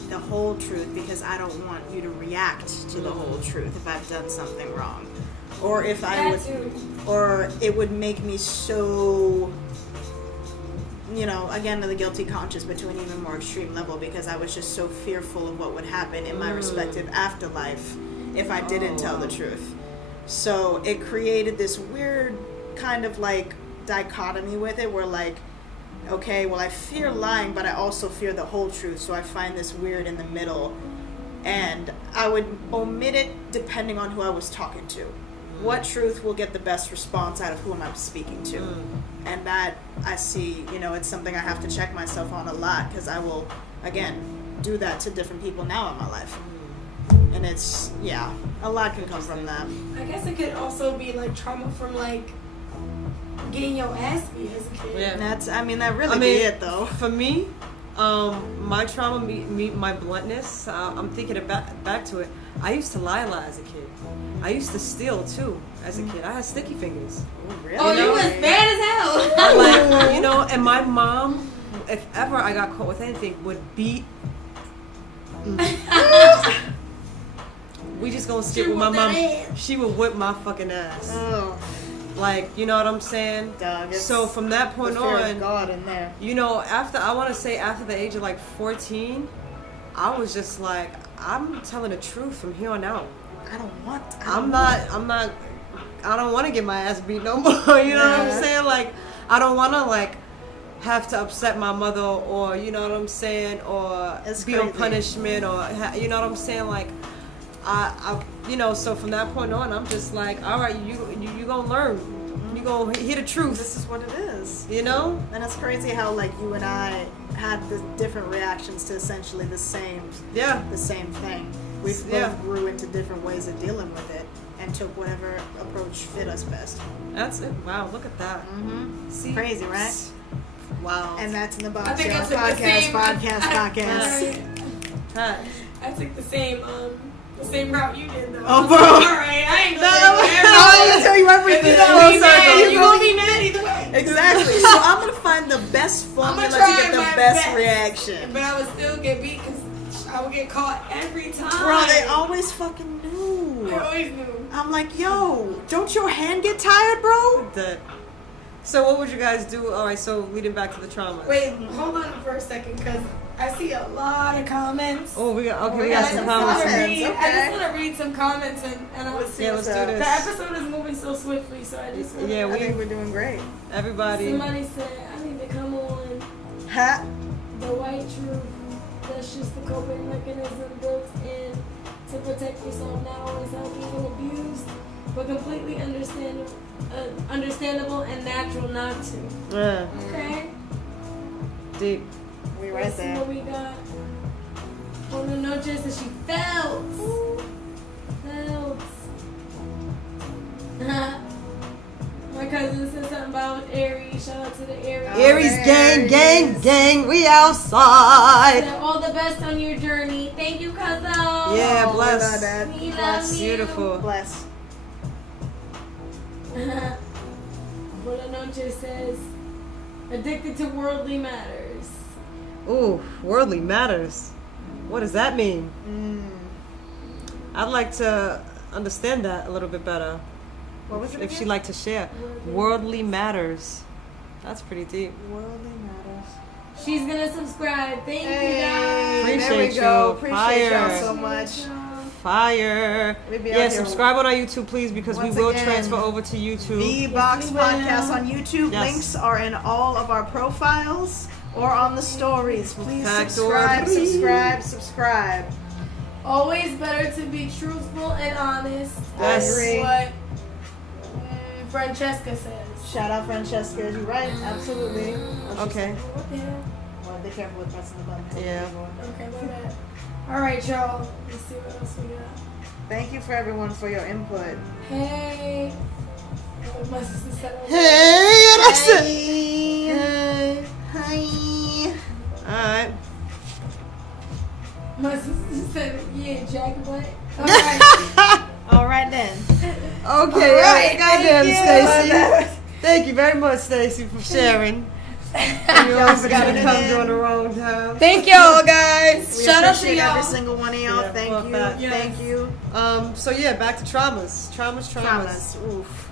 the whole truth because I don't want you to react to the whole truth if I've done something wrong, or if I would, or it would make me so, you know, again to the guilty conscience, but to an even more extreme level because I was just so fearful of what would happen in my respective afterlife if I didn't tell the truth. So it created this weird kind of like dichotomy with it where like, okay, well I fear lying, but I also fear the whole truth, so I find this weird in the middle. And I would omit it depending on who I was talking to. What truth will get the best response out of who am I speaking to? And that I see, you know, it's something I have to check myself on a lot because I will, again, do that to different people now in my life. And it's, yeah, a lot can come from that. I guess it could also be like trauma from like getting your ass beat as a kid. Yeah. And that's, I mean, that really be it though. For me, my trauma, my bluntness, I'm thinking back to it. I used to lie a lot as a kid. I used to steal too as a kid. I had sticky fingers. Oh, really? Oh, you was bad as hell. Like, you know, and my mom, if ever I got caught with anything, would beat. We just gonna skip with my mom. She would whip my fucking ass. Oh, Like, you know what I'm saying? dog. So from that point the fear of on, God in there. you know, I want to say after the age of like 14, I was just like, I'm telling the truth from here on out. I don't want to get my ass beat no more. You know what I'm saying? Like, I don't want to like have to upset my mother, or you know what I'm saying, or be on punishment, or you know what I'm saying? Like, I you know, so from that point on, I'm just like, all right, you gonna learn, you gonna hear the truth. This is what it is, you know. And it's crazy how like you and I had the different reactions to essentially the same thing. We both grew into different ways of dealing with it and took whatever approach fit us best. That's it. Wow, look at that. See, Crazy, right? Wow. And that's in the box. I think y'all. I took the same Huh. I took the same route you did though. Oh, bro. Alright, I ain't I'll tell you everything. You gonna be mad either way. Exactly. So I'm gonna find the best formula to get the best reaction. But I would still get beat because I would get caught every time. Bro, they always fucking knew. I always knew. I'm like, yo, don't your hand get tired, bro? So what would you guys do? All right, so leading back to the trauma. Wait, hold on for a second, because I see a lot of comments. Oh, we got some comments. I just want to read some comments and let's do this. The episode is moving so swiftly, so I just I think we're doing great. Everybody. Somebody said I need to come on. Ha. The white truth. That's just the coping mechanism built in to protect yourself, not always how being abused, but completely understandable and natural not to. Yeah. Okay? Deep. We right Let's see there. what we got. On the noches that she felt. My cousin said something about Aries. Shout out to the Aries. Aries gang, we outside. Said, all the best on your journey. Thank you, cousin. Yeah, bless. We love you. Beautiful. Bless. Buenas noches says, addicted to worldly matters. Ooh, worldly matters. What does that mean? I'd like to understand that a little bit better. What was it If again? she'd like to share. Worldly matters. That's pretty deep. Worldly matters. She's gonna subscribe. Thank you Hey, guys. Appreciate there we go. you. Appreciate y'all Fire. so much. Fire. We be Yeah, out here subscribe on our YouTube, please, because we once will again. transfer over to YouTube. The Box we will. Podcast on YouTube. Yes. Links are in all of our profiles or on the stories. Please Factory. subscribe. Always better to be truthful and honest. Yes. That's Agree. what Francesca says. Shout out Francesca. You're right. Absolutely. Okay. What the hell? Well, be careful with pressing the button. Yeah. Okay, my bad. All right, y'all. Let's see what else we got. Thank you for everyone for your input. Hey. Oh, my sister said, Hey, that's it. Hey. Hi. Alright. My sister said, yeah, Jack Black. All right. All right then. Okay, All right, goddamn, thank you. Stacy. Thank you very much, Stacy, for sharing. You always gotta come during the wrong time. Thank y'all, guys. We Shout out to appreciate y'all. every single one of y'all. Yeah, Thank fuck you. that. Yes. Thank you. So yeah, back to traumas. Traumas. Oof.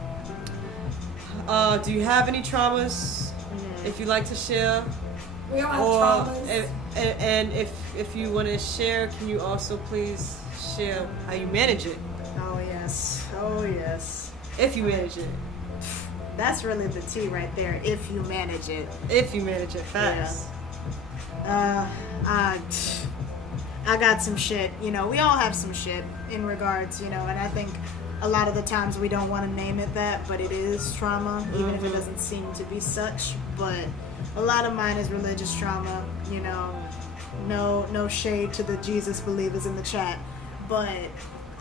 Do you have any traumas? If you like to share, We all have or traumas. and if you want to share, can you also please share how you manage it? Oh yes. Oh yes. If you manage it. That's really the T right there. If you manage it. If you manage it fast. I got some shit. You know, we all have some shit in regards. You know, and I think a lot of the times we don't want to name it that, but it is trauma, even if it doesn't seem to be such. But a lot of mine is religious trauma. You know, no shade to the Jesus believers in the chat, but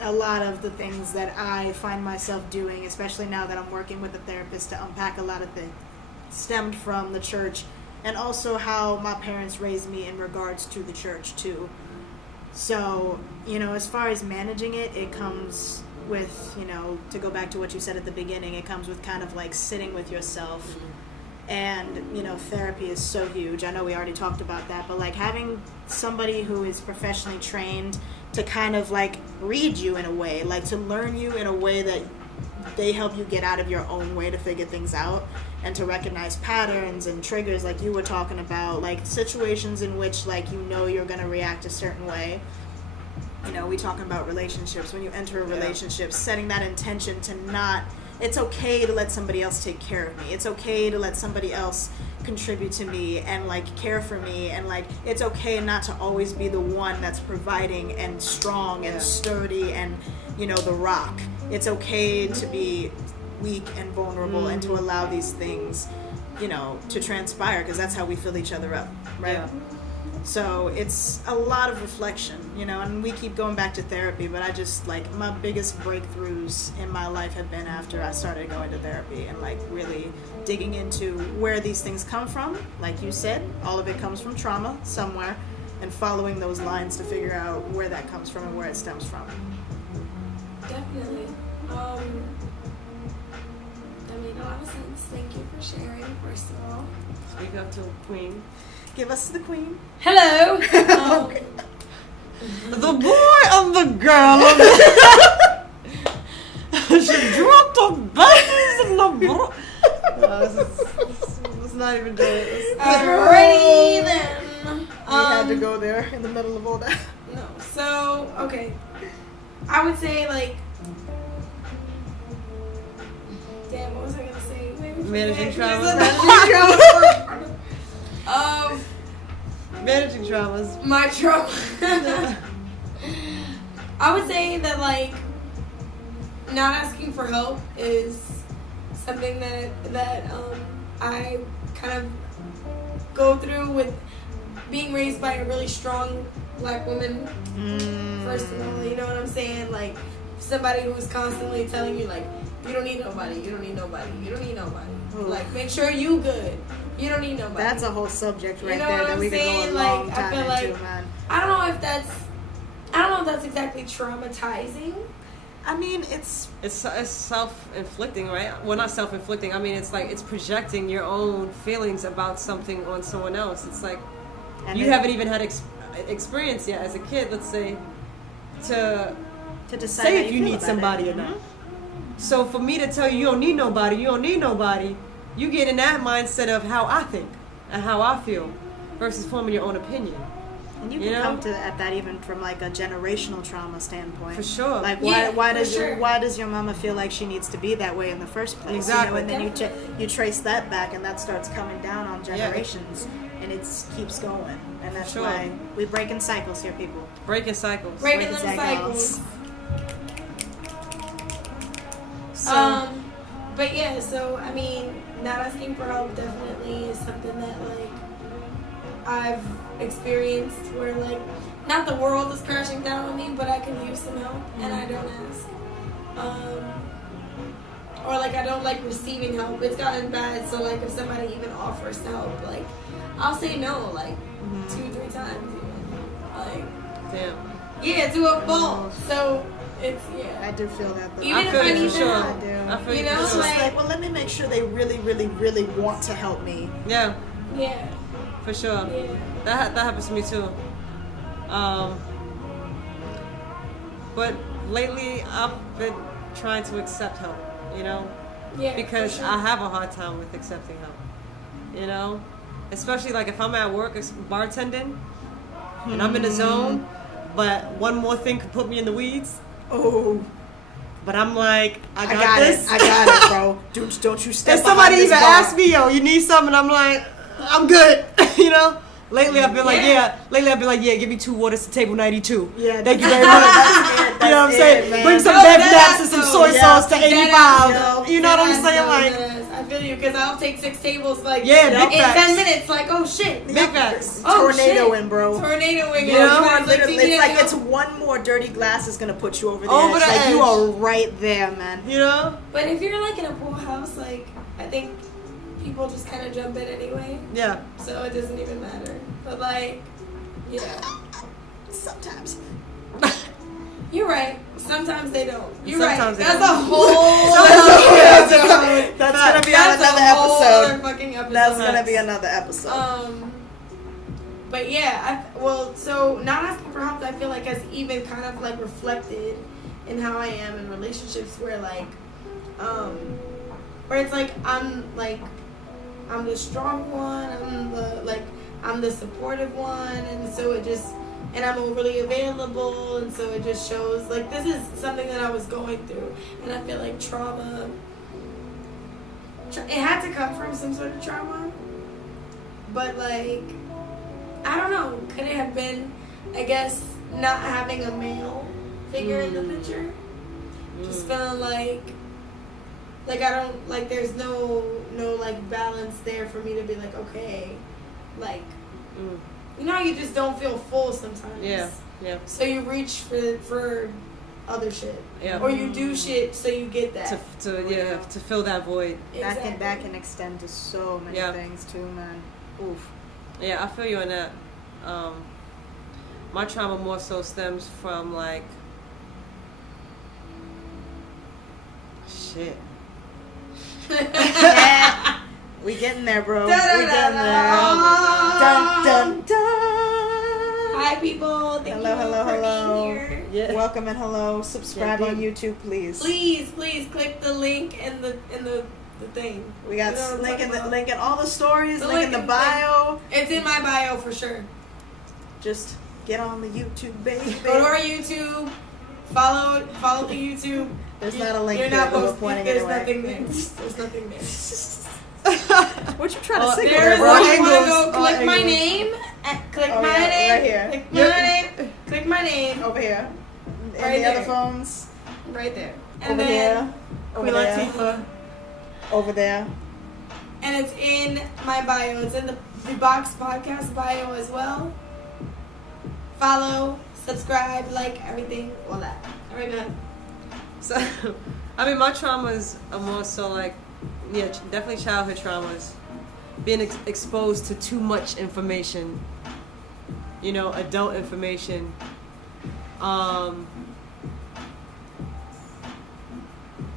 a lot of the things that I find myself doing, especially now that I'm working with a therapist to unpack a lot of things, stemmed from the church, and also how my parents raised me in regards to the church too. So, you know, as far as managing it, it comes with, you know, to go back to what you said at the beginning, it comes with kind of like sitting with yourself. And, you know, therapy is so huge. I know we already talked about that, but like having somebody who is professionally trained to kind of like read you in a way, like to learn you in a way that they help you get out of your own way to figure things out and to recognize patterns and triggers like you were talking about, like situations in which like you know you're going to react a certain way. You know, we talking about relationships. When you enter a relationship, setting that intention to not, it's okay to let somebody else take care of me. It's okay to let somebody else contribute to me and like care for me, and like it's okay not to always be the one that's providing and strong and sturdy and, you know, the rock. It's okay to be weak and vulnerable and to allow these things, you know, to transpire, because that's how we fill each other up, right? Yeah. So it's a lot of reflection, you know, and we keep going back to therapy, but I just, like, my biggest breakthroughs in my life have been after I started going to therapy and, like, really digging into where these things come from. Like you said, all of it comes from trauma somewhere, and following those lines to figure out where that comes from and where it stems from. Definitely. That made a lot of sense. Thank you for sharing, first of all. Speak up to Queen. Give us the queen. Hello. The boy and the girl. She dropped the babies in the bro. Let's not even do it. Alrighty then. We had to go there in the middle of all that. No. So, okay. I would say, like, damn, what was I gonna say? Managing trauma. Managing traumas. My trauma. I would say that, like, not asking for help is something that I kind of go through with being raised by a really strong black woman. First of all, you know what I'm saying? Like, somebody who's constantly telling you, like, you don't need nobody, you don't need nobody, you don't need nobody. Like, make sure you good. You don't need nobody. That's a whole subject right You know there what that I'm we could go saying? a Like, long I time feel into, like- man. I don't know if that's exactly traumatizing. I mean, it's self-inflicting, right? Well, not self-inflicting. I mean, it's like it's projecting your own feelings about something on someone else. It's like you haven't even had experience yet as a kid, let's say, to decide say how if you need somebody or not. So for me to tell you don't need nobody, you get in that mindset of how I think and how I feel versus forming your own opinion. And you can come to at that even from like a generational trauma standpoint. For sure. Like why does your mama feel like she needs to be that way in the first place? Exactly. And then you trace that back, and that starts coming down on generations, and it keeps going. And that's why we break in cycles here, people. Breaking cycles. Breaking them cycles. So, but yeah, so I mean, not asking for help definitely is something that like I've experienced where like not the world is crashing down on me, but I can use some help and I don't ask. Or like I don't like receiving help. It's gotten bad, so like if somebody even offers to help, like I'll say no like 2-3 times even. Like damn. To a fault. So it's I do feel that though. Even if I need sure. I do. I feel you know, It's just like, well, let me make sure they really, really, really want to help me. Yeah. Yeah. For sure. Yeah. That happens to me too. But lately I've been trying to accept help, you know? Yeah. Because for sure. I have a hard time with accepting help. You know? Especially like if I'm at work bartending and I'm in the zone, but one more thing could put me in the weeds. Oh. But I'm like, I got this. it. I got it, bro. Don't you step If somebody behind this even bar. asks me, yo, you need something, I'm like, I'm good. You know? Lately I've been like, give me 2 waters to table 92. Yeah. Thank you very much. You know what I'm saying? man. Bring some No, baby that naps and some also- soy sauce to 85. You know what I'm saying? Like, I feel you, because I'll take 6 tables like Yeah, in big facts. 10 minutes. Like, oh shit. big facts. Oh, Tornadoing, shit. bro. Tornadoing. You know? You are literally, like, it's like it's one more dirty glass is gonna put you over the Over edge. the Like you edge. are right there, man. You know? But if you're like in a pool house, like I think people just kind of jump in anyway, Yeah. so it doesn't even matter. But like, yeah, Sometimes. you're right. Sometimes they don't. You're Sometimes right. they That's don't. a whole. That's gonna be on That's another a whole other episode. fucking episode. That's gonna be another episode. But yeah, so not asking for help, I feel like has even kind of like reflected in how I am in relationships where like, where it's like I'm the strong one, I'm the supportive one, and so it just, and I'm overly available, and so it just shows like this is something that I was going through, and I feel like trauma. It had to come from some sort of trauma, but like. I don't know. Could it have been, I guess, not having a male figure in the picture? Just feeling like I don't, like there's no like balance there for me to be like, okay, like, you know, you just don't feel full sometimes. Yeah. So you reach for other shit. Yeah. Or you do shit so you get that. To fill that void. Exactly. That can extend to so many things too, man. Oof. Yeah, I feel you on that. My trauma more so stems from like shit. We getting there, bro. Da, da, We da, getting da. there. Dun, dun, dun. Hi people, thank you for being here. Yeah. Welcome and hello. Subscribe on YouTube, please. Please click the link in the thing. We got You know what I'm talking about? link in all the stories, The link in link the bio. It's in my bio for sure. Just get on the YouTube, baby. Go to our YouTube. Follow the YouTube. There's not a link You're there, not but we're posting. pointing There's anyway. nothing there. There's nothing there. What you trying to say, There is. bro? You want to angles, go all click my angles. name. Click Oh, my yeah, name. right here. Click my name. Click my name. Over here. And Right the there. other phones. Right there. And Over then, here. Over Queen there. Latifah. Over there. and it's in my bio. It's in the Box Podcast bio as well. Follow, subscribe, like everything, all that. All right, man. So, I mean, my traumas are more so like, definitely childhood traumas. Being exposed to too much information, adult information.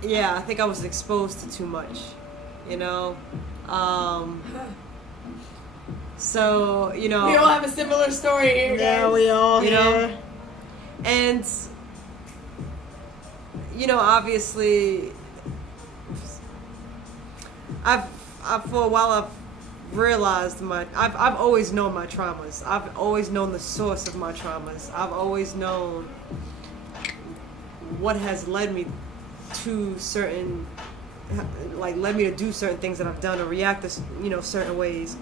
yeah, I think I was exposed to too much, you know. So, you know, we all have a similar story here, guys. Yeah, we all, you know, and, you know, obviously, I've for a while I've realized I've always known my traumas. I've always known the source of my traumas. I've always known what has led me to certain, like, led me to do certain things that I've done or react to, you know, certain ways.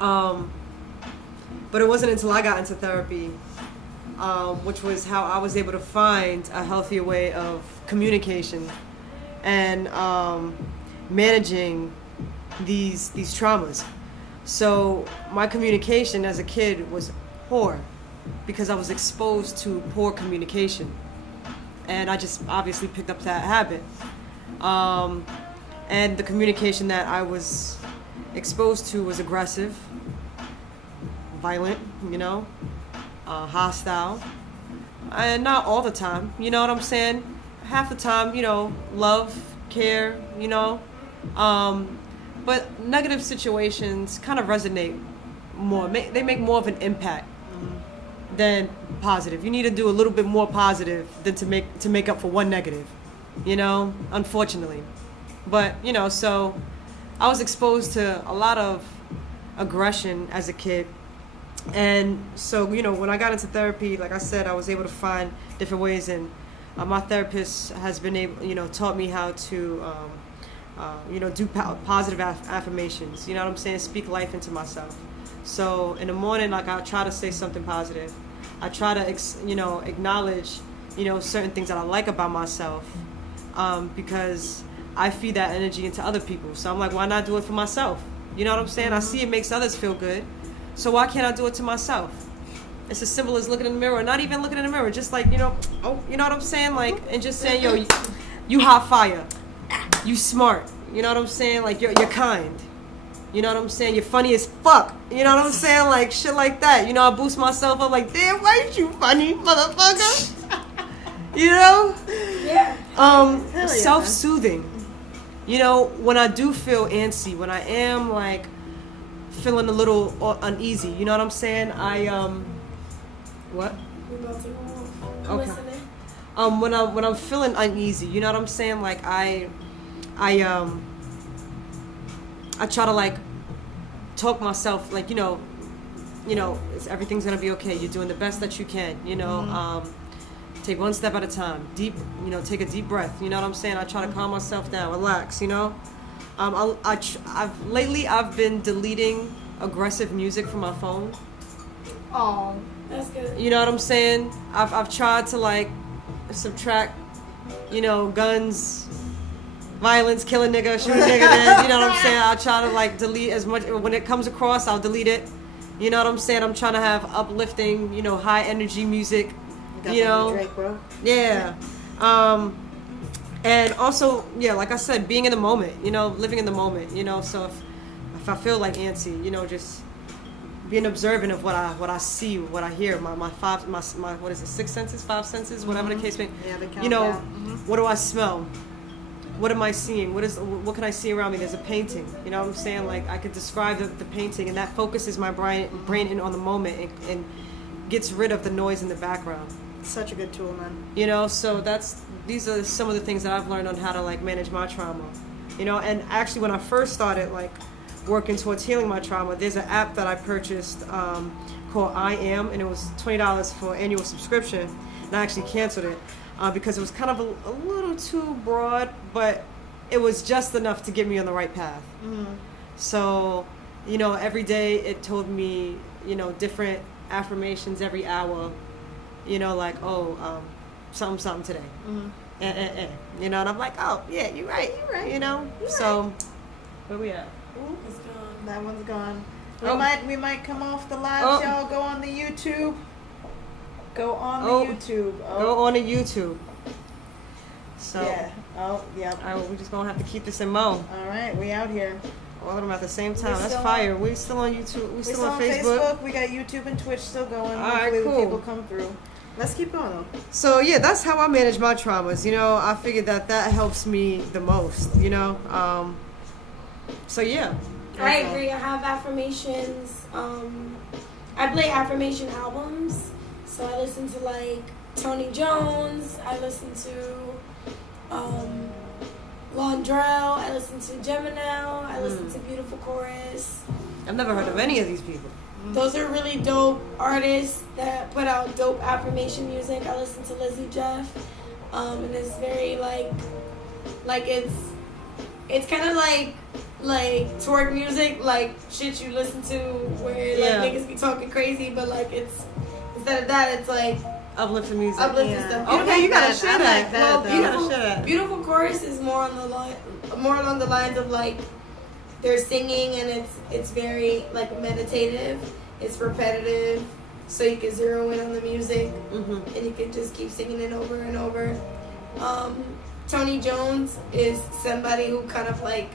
But it wasn't until I got into therapy, which was how I was able to find a healthier way of communication and managing these traumas. So my communication as a kid was poor because I was exposed to poor communication, and I just obviously picked up that habit. And the communication that I was exposed to was aggressive, violent, you know, hostile, and not all the time, you know what I'm saying? Half the time, you know, love, care, you know, but negative situations kind of resonate more. They make more of an impact than positive. You need to do a little bit more positive than to make up for one negative, you know, unfortunately. But, you know, so I was exposed to a lot of aggression as a kid. And so, you know, when I got into therapy, like I said, I was able to find different ways, and my therapist has been able, you know, taught me how to, you know, do positive affirmations. You know what I'm saying? Speak life into myself. So in the morning, like, I try to say something positive. I try to, you know, acknowledge, you know, certain things that I like about myself, because I feed that energy into other people. So I'm like, why not do it for myself? You know what I'm saying? I see it makes others feel good. So why can't I do it to myself? It's as simple as looking in the mirror, not even looking in the mirror, just like, you know, oh, you know what I'm saying? Like, and just saying, yo, you hot fire. You smart. You know what I'm saying? Like, you're kind. You know what I'm saying? You're funny as fuck. You know what I'm saying? Like, shit like that. You know, I boost myself up like, damn, why ain't you funny, motherfucker? You know? Yeah. Self-soothing. You know, when I do feel antsy, when I am, like, feeling a little uneasy, you know what I'm saying? What? Okay. When I'm feeling uneasy, you know what I'm saying? Like, I try to, like, talk myself, like, you know, everything's gonna be okay. You're doing the best that you can, you know. Take one step at a time. Take a deep breath. You know what I'm saying? I try to calm myself down, relax. You know. Lately I've been deleting aggressive music from my phone. Oh, that's good. You know what I'm saying? I've tried to, like, subtract, you know, guns, violence, kill a nigga, shoot a nigga, then, you know what I'm saying? I'll try to, like, delete as much. When it comes across, I'll delete it. You know what I'm saying? I'm trying to have uplifting, you know, high energy music. You know, Drake, bro. Yeah. And also, yeah, like I said, being in the moment, you know, living in the moment, you know. So if I feel like antsy, you know, just being observant of what I see, what I hear, my what is it, 6 senses, 5 senses, whatever the case may be. Yeah, they count you know, down. What do I smell? What am I seeing? What can I see around me? There's a painting, you know what I'm saying? Like, I could describe the painting, and that focuses my brain in on the moment and gets rid of the noise in the background. Such a good tool, man. You know, so these are some of the things that I've learned on how to, like, manage my trauma. You know, and actually when I first started, like, working towards healing my trauma, there's an app that I purchased called I Am, and it was $20 for annual subscription, and I actually canceled it because it was kind of a little too broad, but it was just enough to get me on the right path. So, you know, every day it told me, you know, different affirmations every hour. You know, like, something today. You know, and I'm like, oh, yeah, you're right. You know? So, where we at? Ooh, it's gone. That one's gone. We might come off the live, y'all. Go on the YouTube. Go on the YouTube. Go on the YouTube. So, yeah. Oh, yeah. All right, we're just going to have to keep this in mind. All right, we out here. All of them at the same time. That's fire. We still on YouTube. We still on Facebook. We got YouTube and Twitch still going. All right, Hopefully cool. the people come through. Let's keep going though. So yeah, that's how I manage my traumas. You know, I figured that helps me the most. You know, so yeah. I agree. I have affirmations. I play affirmation albums. So I listen to like Tony Jones. I listen to Londrell. I listen to Gemini. I listen to Beautiful Chorus. I've never heard of any of these people. Those are really dope artists that put out dope affirmation music. I listen to Lizzie Jeff, and it's very like it's kind of like twerk music, like shit you listen to where like niggas be talking crazy, but like it's instead of that, it's like uplifting music. Uplifting stuff. Okay, you gotta share that. Well, Beautiful Chorus is more along the lines of like they're singing and it's very like meditative. It's repetitive, so you can zero in on the music and you can just keep singing it over and over. Tony Jones is somebody who kind of like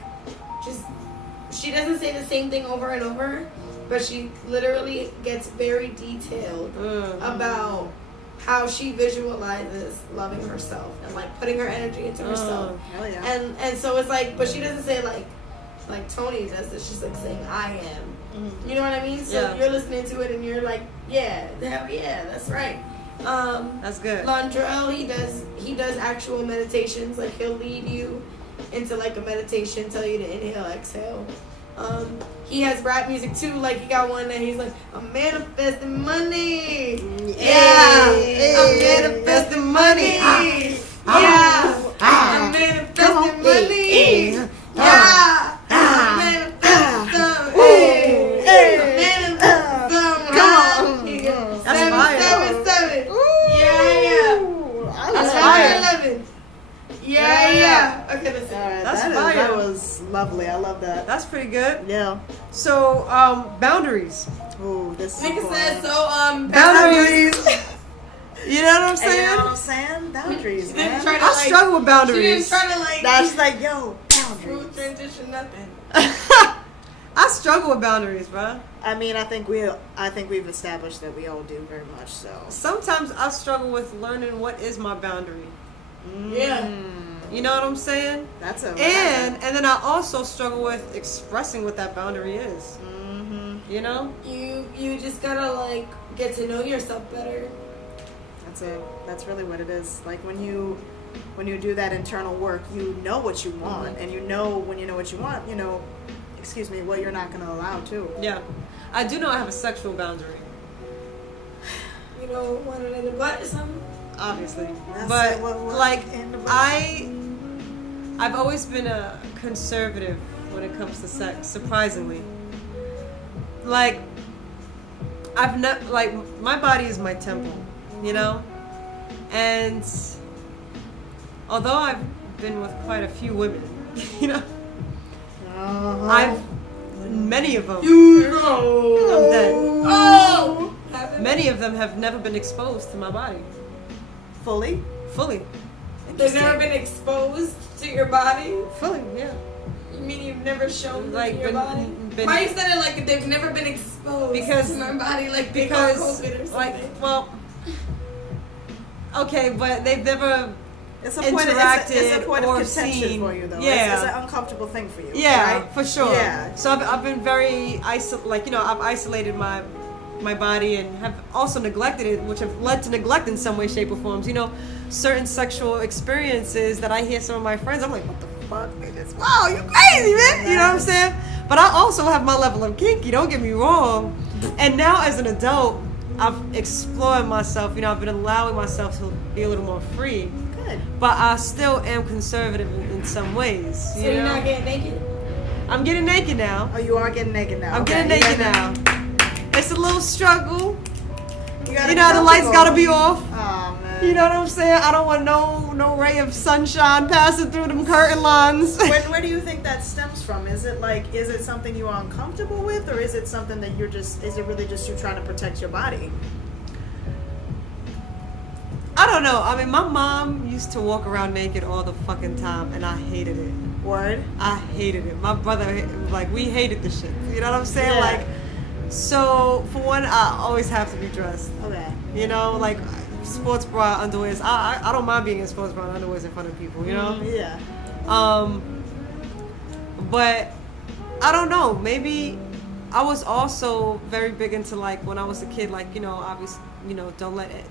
she doesn't say the same thing over and over, but she literally gets very detailed about how she visualizes loving herself and like putting her energy into herself. Hell yeah. And so it's like, but she doesn't say like Tony does this. She's like saying I am. You know what I mean? So you're listening to it and you're like, yeah, hell yeah, that's right. That's good. Londrell, he does actual meditations. Like he'll lead you into like a meditation, tell you to inhale, exhale. He has rap music too. Like he got one that he's like, I'm manifesting money. Yeah, I'm manifesting money. Yeah, I'm manifesting money. Yeah, I'm manifesting some. Hey, I'm manifesting some. Come on, that's fire. 777. Yeah. That's fire. 11. Yeah. Okay, listen. That's fire. That was lovely. I love that. That's pretty good. Yeah. So, boundaries. Ooh, this is Nigga said so. Boundaries. You know what I'm saying? You know what I'm saying? Boundaries, man. I struggle with boundaries. She didn't try to like. That's like, yo, boundaries. Smooth transition, nothing. I struggle with boundaries, bro. I mean, I think we've established that we all do very much so. Sometimes I struggle with learning what is my boundary. Yeah. You know what I'm saying? That's a and then I also struggle with expressing what that boundary is. You know? You just gotta like get to know yourself better. That's really what it is. Like when you do that internal work, you know what you want, and you know when you know what you want, you know, what you're not gonna allow too. Yeah. I do know I have a sexual boundary. You know, want it in the butt or something? Obviously. That's But what like in the butt. I've always been a conservative when it comes to sex, surprisingly. Like my body is my temple, you know? And although I've been with quite a few women, you know, many of them, I'm dead. Many of them have never been exposed to my body. Fully. They've never been exposed to your body? Fully, yeah. You mean you've never shown Like, your body? Why you said it like they've never been exposed to my body, like because COVID or something? Like, well, okay, but they've never It's a interacted point of or contention seen. for you, though. Yeah, It's an uncomfortable thing for you. yeah, right? for sure. Yeah. So I've been very I've isolated my body and have also neglected it, which have led to neglect in some way, shape, or forms. You know, certain sexual experiences that I hear some of my friends, I'm like, what the fuck, niggas? Wow, you crazy, man. You know what I'm saying? But I also have my level of kinky, don't get me wrong. And now as an adult, I've explored myself. You know, I've been allowing myself to be a little more free. Good. But I still am conservative in some ways. So you're not getting naked? I'm getting naked now. Oh, you are getting naked now. I'm getting naked now. It's a little struggle. You know, the lights gotta be off. Oh man. You know what I'm saying? I don't want no ray of sunshine passing through them curtain lines. Where do you think that stems from? Is it something you are uncomfortable with, or is it something that is it really just you trying to protect your body? I don't know. I mean, my mom used to walk around naked all the fucking time, and I hated it. Word? I hated it. My brother, like, we hated the shit. You know what I'm saying? Yeah. Like, so for one, I always have to be dressed. Okay. You know, like, sports bra underwears. I don't mind being in sports bra underwears in front of people, you know? Yeah. But I don't know. Maybe I was also very big into, like, when I was a kid, like, you know, obviously, you know, don't let it,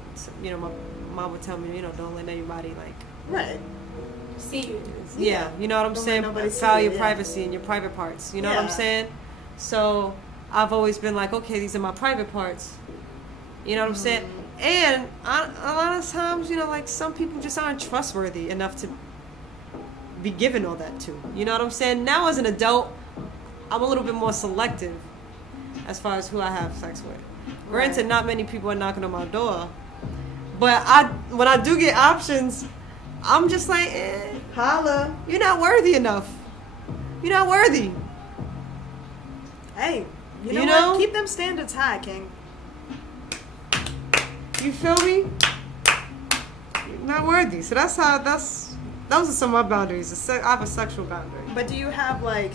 you know, my mom would tell me, you know, don't let anybody, like, Right. See you. yeah, you know what I'm Don't saying? let nobody see Value you, yeah. privacy and your private parts. You know what I'm Yeah. saying? So I've always been like, okay, these are my private parts. You know what I'm saying? And a lot of times, you know, like, some people just aren't trustworthy enough to be given all that to. You know what I'm saying? Now as an adult, I'm a little bit more selective as far as who I have sex with. Granted, Right. not many people are knocking on my door, but when I do get options, I'm just like, Holla. you're not worthy enough. You're not worthy. Hey, you You know what? know? Keep them standards high, King. You feel me? You're not worthy. So those are some of my boundaries. I have a sexual boundary. But do you have like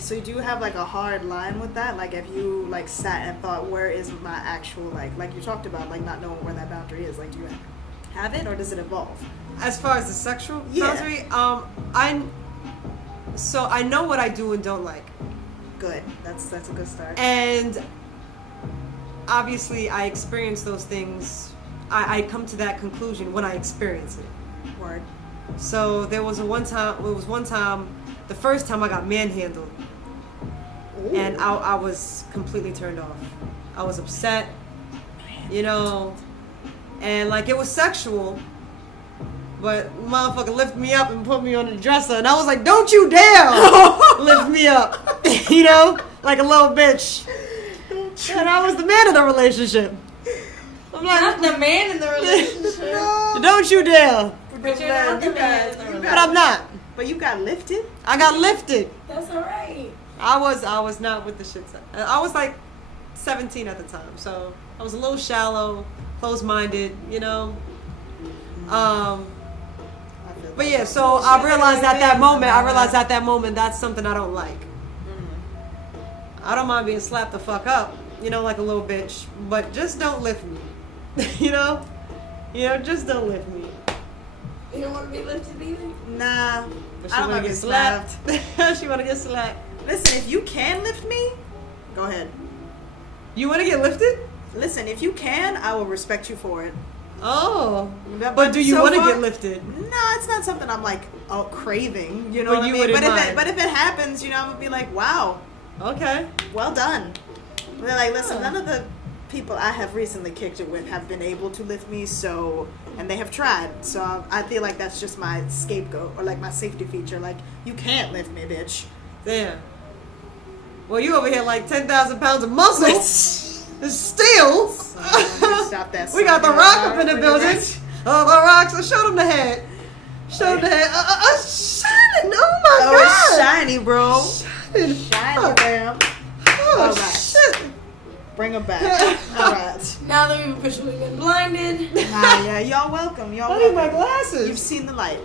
a hard line with that? Like, if you like sat and thought, where is my actual like you talked about, like not knowing where that boundary is? Like, do you have it, or does it evolve? As far as the sexual Yeah. boundary, I know what I do and don't like. Good. That's a good start. And obviously I experience those things. I come to that conclusion when I experience it. Word. So it was one time, the first time I got manhandled. Ooh. And I was completely turned off. I was upset, you know, and like, it was sexual, but motherfucker lifted me up and put me on the dresser, and I was like, don't you dare lift me up, you know, like a little bitch. And I was the man of the relationship. I'm like, Not the man in the relationship. don't you dare. But you're not the man in the But relationship. I'm not. But you got lifted. I got lifted. That's alright. I was not with the shit. I was like 17 at the time, so I was a little shallow, closed-minded, you know. But yeah, so I realized at that moment, that's something I don't like. I don't mind being slapped the fuck up, you know, like a little bitch, but just don't lift me, you know, just don't lift me. You don't want to be lifted either? Nah. But I she don't wanna wanna get get slapped. She wanna get slapped. Listen, if you can lift me, go ahead. You wanna get lifted? Listen, if you can, I will respect you for it. Oh, but do you so want to far- get lifted? No, it's not something I'm like craving. You know But what you I mean? wouldn't mind. But if it happens, you know, I'm gonna be like, wow, Okay. well done. They're like, listen, Yeah. none of the people I have recently kicked it with have been able to lift me, so, and they have tried. So I feel like that's just my scapegoat, or like my safety feature. Like, you can't lift me, bitch. Damn. Well, you over here like 10,000 pounds of muscle. Steel. Stop that. We got the song. rock up in the Bring it building. back. Oh, the rocks. So show them the head. Show them the head. Shining. Oh my Oh, god. it's shiny, bro. Shining. Shiny, fam. Oh, All right. shit. Bring them back. All right. Now that we've officially been blinded. Nah, yeah, y'all welcome. Y'all I need my welcome. glasses. You've seen the light.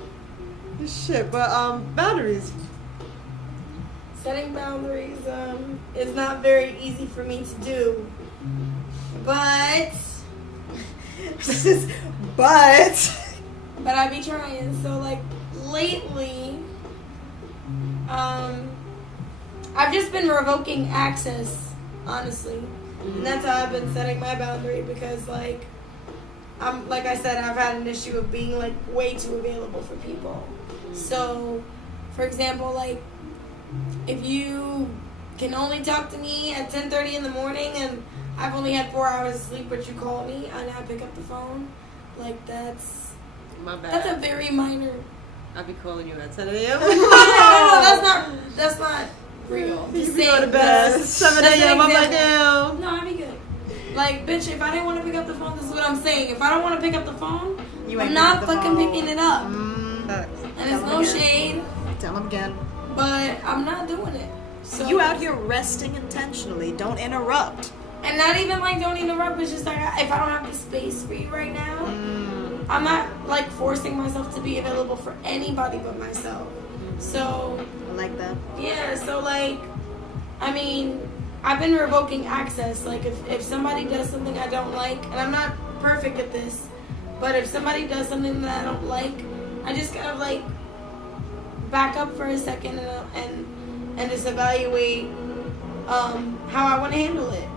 Shit, but boundaries. Setting boundaries is not very easy for me to do. But I be trying. So like lately, I've just been revoking access, honestly. And that's how I've been setting my boundary, because like I said, I've had an issue of being like way too available for people. So, for example, like if you can only talk to me at 10:30 in the morning and I've only had 4 hours of sleep, but you call me and I pick up the phone, like that's My bad. a very minor. I'll be calling you at 10 a.m. No, that's not real. You Just be going to saying, bed at that's 7 an a.m. I'm like, example. damn. No, I'd be good. Like, bitch, if I didn't want to pick up the phone, this is what I'm saying. If I don't want to pick up the phone, You I'm ain't not pick up the fucking phone. picking it up. Facts. And it's Tell no them again. shade, Tell them again. but I'm not doing it. So You out here resting intentionally. Don't interrupt. And not even like don't interrupt, it's just like if I don't have the space for you right now, I'm not like forcing myself to be available for anybody but myself. So I like that. yeah, so like I mean, I've been revoking access. Like if somebody does something I don't like, and I'm not perfect at this, But if somebody does something that I don't like, I just kind of like back up for a second and just evaluate how I want to handle it,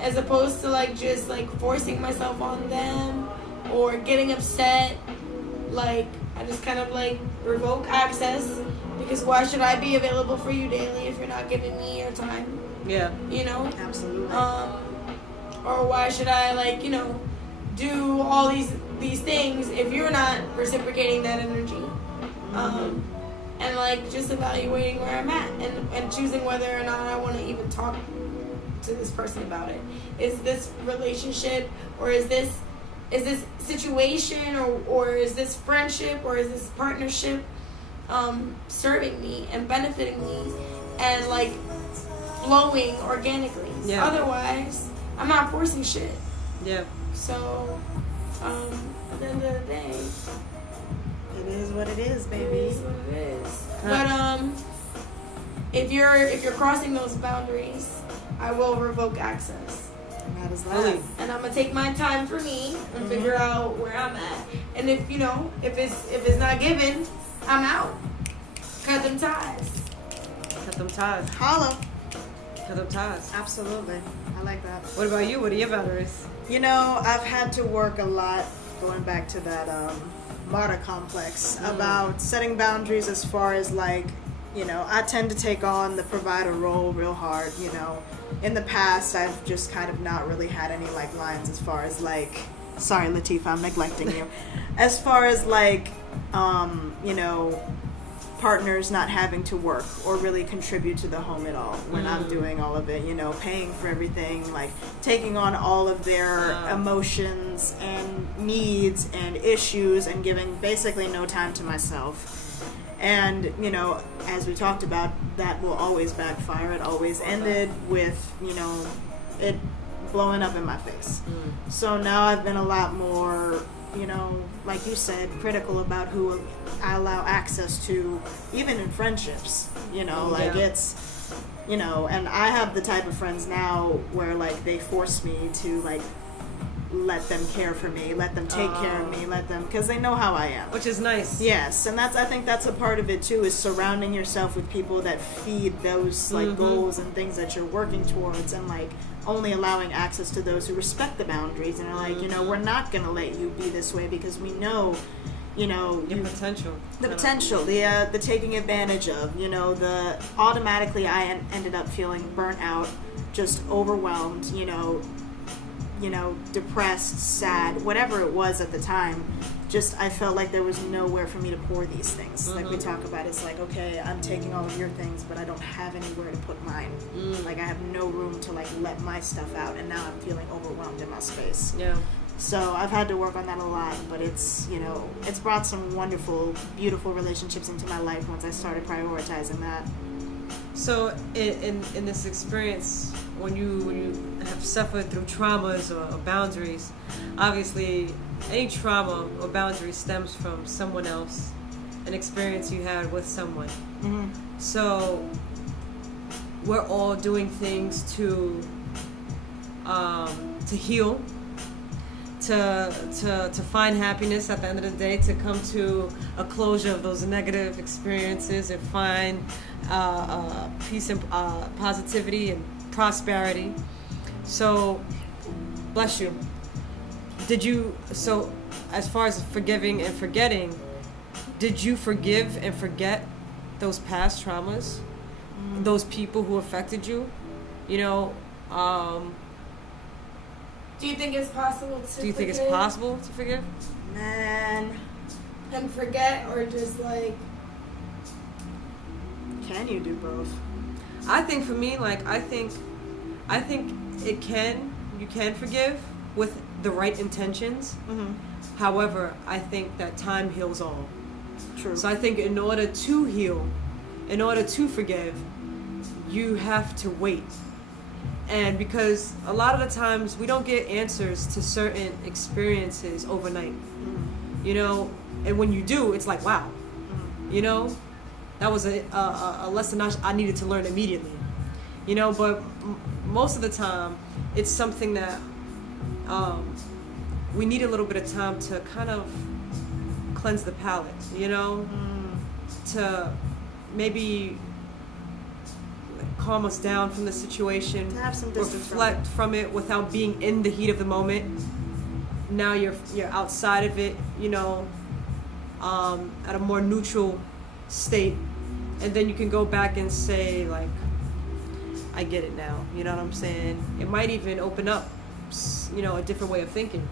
as opposed to like just like forcing myself on them or getting upset. Like I just kind of like revoke access, because why should I be available for you daily if you're not giving me your time? Yeah. You know? Absolutely. Or why should I like, you know, do all these things if you're not reciprocating that energy? And like just evaluating where I'm at and choosing whether or not I want to even talk to this person about it. Is this relationship, or is this situation, or is this friendship, or is this partnership serving me and benefiting me and like flowing organically? Yeah. Otherwise, I'm not forcing shit. Yeah. So at the end of the day, it is what it is, baby. it is what it is. But if you're crossing those boundaries, I will revoke access. And that is that. Really? And I'm gonna take my time for me and figure out where I'm at. And if it's not given, I'm out. Cut them ties. Cut them ties. Holla. Cut them ties. Absolutely. I like that. What about you? What are your boundaries? You know, I've had to work a lot, going back to that martyr complex, about setting boundaries as far as like, you know, I tend to take on the provider role real hard, you know. In the past, I've just kind of not really had any like lines as far as like, sorry Latifah, I'm neglecting you. As far as like, you know, partners not having to work or really contribute to the home at all when I'm doing all of it, you know, paying for everything, like taking on all of their emotions and needs and issues and giving basically no time to myself. And, you know, as we talked about, that will always backfire. It always ended with, you know, it blowing up in my face. So now I've been a lot more, you know, like you said, critical about who I allow access to, even in friendships, you know, like it's, you know, and I have the type of friends now where like they force me to like let them care for me, let them take care of me, let them, because they know how I am. Which is nice. Yes, and I think that's a part of it too, is surrounding yourself with people that feed those like goals and things that you're working towards, and like only allowing access to those who respect the boundaries and are like, you know, we're not going to let you be this way because we know, you know, Your potential. the taking advantage of, you know, the automatically I ended up feeling burnt out, just overwhelmed, you know, depressed, sad, whatever it was at the time. Just I felt like there was nowhere for me to pour these things. Like we talk about, it's like, okay, I'm taking all of your things, but I don't have anywhere to put mine. Like I have no room to like let my stuff out, and now I'm feeling overwhelmed in my space. Yeah. So I've had to work on that a lot, but it's, you know, it's brought some wonderful, beautiful relationships into my life once I started prioritizing that. So in this experience, when you have suffered through traumas or boundaries, obviously any trauma or boundary stems from someone else, an experience you had with someone. So we're all doing things to heal, to find happiness at the end of the day, to come to a closure of those negative experiences and find peace and positivity and prosperity. So, bless you. So as far as forgiving and forgetting, did you forgive and forget those past traumas, those people who affected you? You know, Do you think it's possible to do you think it's possible to forgive? Man, and forget, or just like, can you do both? I think for me, like I think you can forgive with the right intentions. However, I think that time heals all. True. So I think in order to heal, in order to forgive, you have to wait. And because a lot of the times we don't get answers to certain experiences overnight, you know, and when you do, it's like, wow, you know, that was a lesson I needed to learn immediately, you know, but most of the time it's something that we need a little bit of time to kind of cleanse the palate, you know, to maybe calm us down from the situation, to have some distance reflect from it without being in the heat of the moment. Now you're outside of it, you know, at a more neutral state, and then you can go back and say, like, I get it now, you know what I'm saying? It might even open up, you know, a different way of thinking,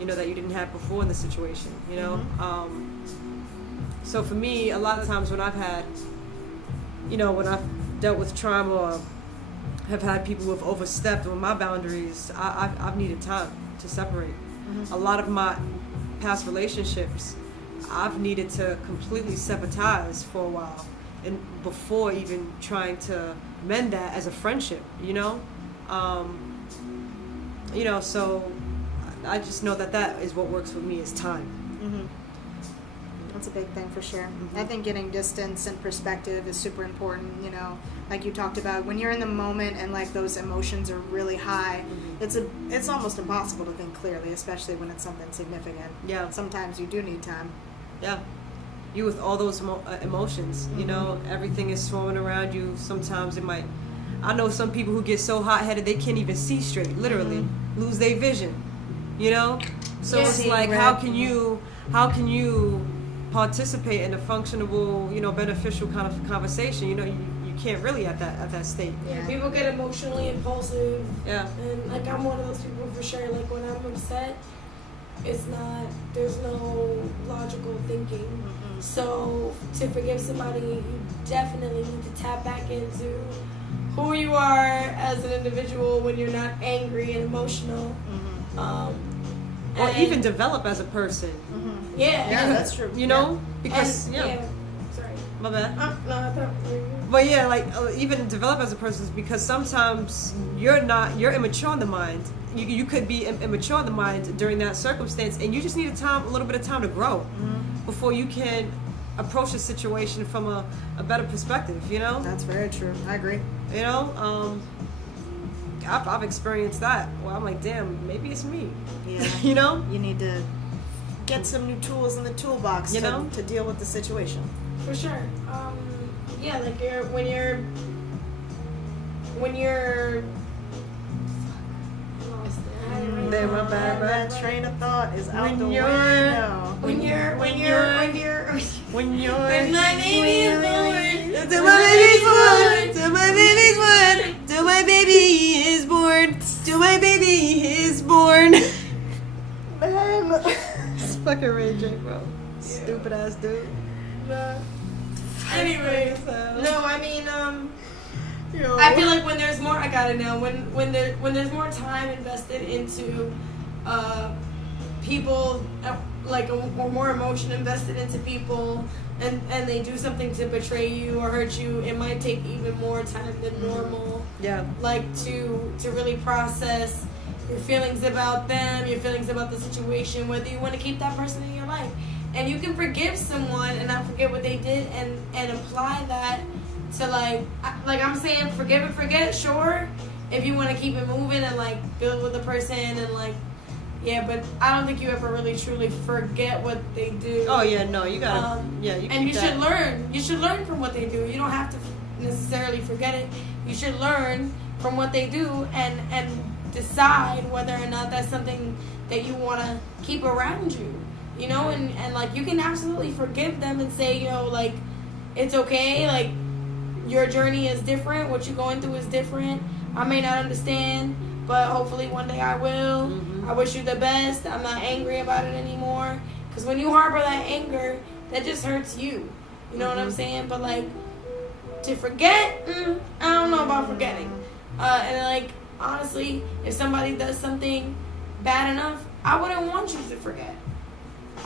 you know, that you didn't have before in the situation, you know? So for me, a lot of times when I've had, you know, when I've dealt with trauma or have had people who have overstepped on my boundaries, I've needed time to separate. A lot of my past relationships, I've needed to completely sever ties for a while, and before even trying to mend that as a friendship, you know? You know, so I just know that is what works with me, is time. That's a big thing for sure. I think getting distance and perspective is super important, you know, like you talked about, when you're in the moment and like those emotions are really high, it's almost impossible to think clearly, especially when it's something significant. Yeah. Sometimes you do need time. Yeah. You with all those emotions, you know, everything is swarming around you. Sometimes I know some people who get so hot-headed they can't even see straight, literally, lose their vision, you know? So it's like, how can you participate in a functional, you know, beneficial kind of conversation? You know, you can't really at that state. Yeah, people get emotionally impulsive. Yeah. And like, I'm one of those people for sure. Like, when I'm upset, there's no logical thinking. So to forgive somebody, you definitely need to tap back into who you are as an individual when you're not angry and emotional. Or even develop as a person. Yeah, that's true. You know, because sorry, my bad. no, I thought. But yeah, like even develop as a person, because sometimes you're immature in the mind. You could be immature in the mind during that circumstance, and you just need a little bit of time to grow before you can approach the situation from a better perspective. You know. That's very true. I agree. You know, I've experienced that where I'm like, damn, maybe it's me. Yeah. You know. You need to get some new tools in the toolbox, you know, to deal with the situation. For sure. Yeah, like when you're There, my bad train of thought is out the window. When you're When my baby is born. Till my baby's born. Till my baby's born. Till my baby is born. Till my baby is born. Man. It's fucking Ray J, bro. Stupid ass dude. Anyway, no, I mean, I feel like when there's more, I got it now. When there's more time invested into people, like or more emotion invested into people, and they do something to betray you or hurt you, it might take even more time than normal. Yeah. Like to really process your feelings about them, your feelings about the situation, whether you want to keep that person in your life. And you can forgive someone and not forget what they did, and apply that to like I'm saying, forgive and forget, sure, if you want to keep it moving and like build with the person and like, yeah, but I don't think you ever really truly forget what they do. Oh yeah, no, you gotta, and you should learn. You should learn from what they do. You don't have to necessarily forget it. You should learn from what they do and decide whether or not that's something that you want to keep around you. You know, and like you can absolutely forgive them and say, you know, like, it's okay, like your journey is different, what you're going through is different. I may not understand, but hopefully one day I will. I wish you the best. I'm not angry about it anymore. Because when you harbor that anger, that just hurts you. You know what I'm saying? But like, to forget, I don't know about forgetting. And like, honestly, if somebody does something bad enough, I wouldn't want you to forget.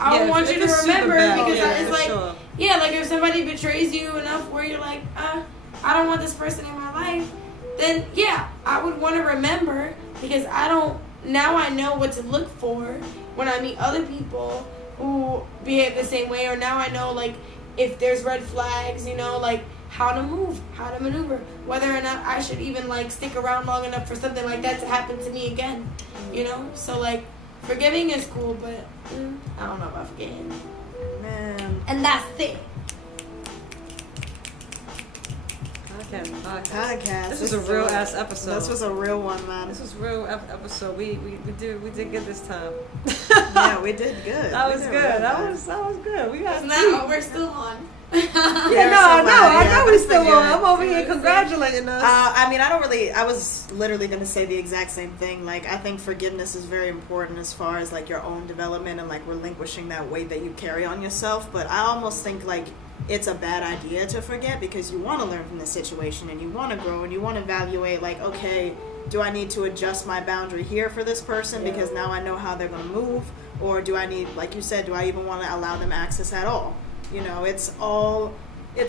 I would want you to remember, because it's like, like if somebody betrays you enough where you're like, I don't want this person in my life, then yeah, I would want to remember, because now I know what to look for when I meet other people who behave the same way, or now I know like if there's red flags, you know, like how to move, how to maneuver, whether or not I should even like stick around long enough for something like that to happen to me again, you know? So like, Forgiving is cool, but I don't know about forgetting. Man. And that's it. Podcast. This was a real ass episode. This was a real one, man. This was a real episode. We did good this time. Yeah, we did good. That was good. That was good. We got. Isn't that what we're still on? I know we're still on. I'm over here congratulating us. I was literally going to say the exact same thing. Like, I think forgiveness is very important as far as, like, your own development and, like, relinquishing that weight that you carry on yourself. But I almost think, like, it's a bad idea to forget because you want to learn from the situation and you want to grow and you want to evaluate, like, okay, do I need to adjust my boundary here for this person because now I know how they're going to move? Or do I need, like you said, do I even want to allow them access at all? You know, it's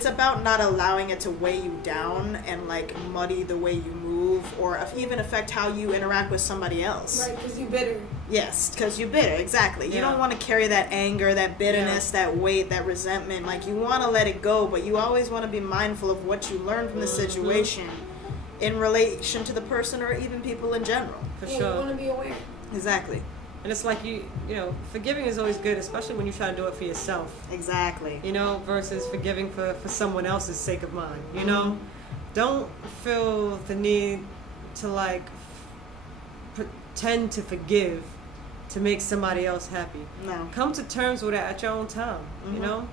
about not allowing it to weigh you down and, like, muddy the way you move or even affect how you interact with somebody else. Right, because you're bitter. Yes, because you're bitter, exactly. You don't want to carry that anger, that bitterness, that weight, that resentment. Like, you want to let it go, but you always want to be mindful of what you learned from the situation in relation to the person or even people in general. For sure. sure. You want to be aware. Exactly. And it's like you know, forgiving is always good, especially when you try to do it for yourself. Exactly. You know, versus forgiving for someone else's sake of mind. You know, don't feel the need to, like, pretend to forgive to make somebody else happy. No. Come to terms with it at your own time. You know,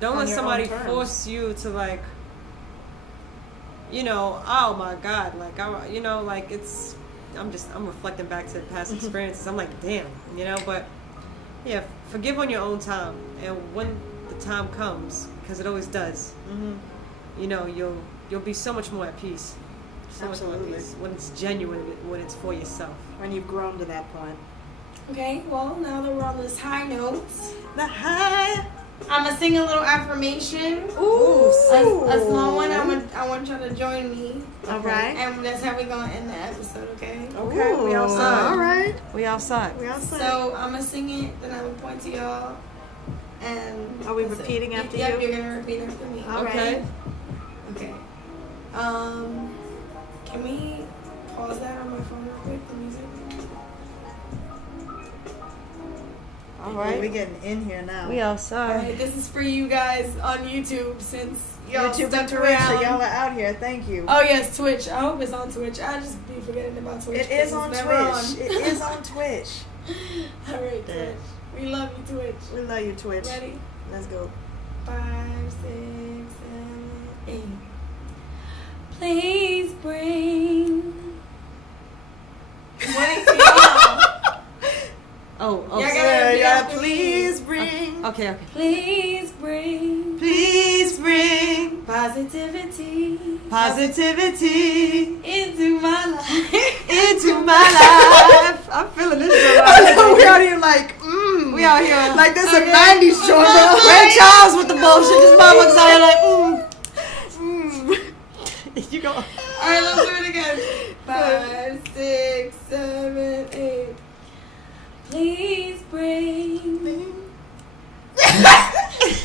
don't On let your somebody own terms. force you to, like, you know, oh my God, like I'm reflecting back to past experiences. I'm like, damn, you know, but yeah, forgive on your own time, and when the time comes, because it always does, you know, you'll be so much more at peace. So much more at peace when it's genuine, when it's for yourself. When you've grown to that point. Okay, well, now that we're on this high note, The high. I'm going to sing a little affirmation. Ooh. A small one. I want y'all to join me. All right. And that's how we're going to end the episode, okay? Okay, we Ooh. outside. All right. We outside. We outside. So I'm going to sing it, then I'm going to point to y'all. And Are we that's it. repeating after Yep, you? you're going to repeat after me. All Okay. right. Okay. Can we pause that on my phone real quick, the music? All right. We getting in here now. We All outside. right, this is for you guys on YouTube since y'all YouTube stuck and Twitch, around. so y'all are out here. Thank you. Oh yes, Twitch. I hope it's on Twitch. I just be forgetting about Twitch. It is on 'cause it's never Twitch. It is on Twitch. on. All right, Twitch. We love you, Twitch. We love you, Twitch. Ready? Let's go. 5, 6, 7, 8. Please bring. What is y'all? Oh, Y'all sorry. gotta repeat after me. Please bring. Okay. Please bring Please bring positivity Positivity into my life. into my life. I'm feeling this. we out here like, We out here like this a 90s show. Ray Charles with the bullshit. This motherfucker's out here like, You go. All right, let's do it again. 5, 6, 7, 8. Please bring.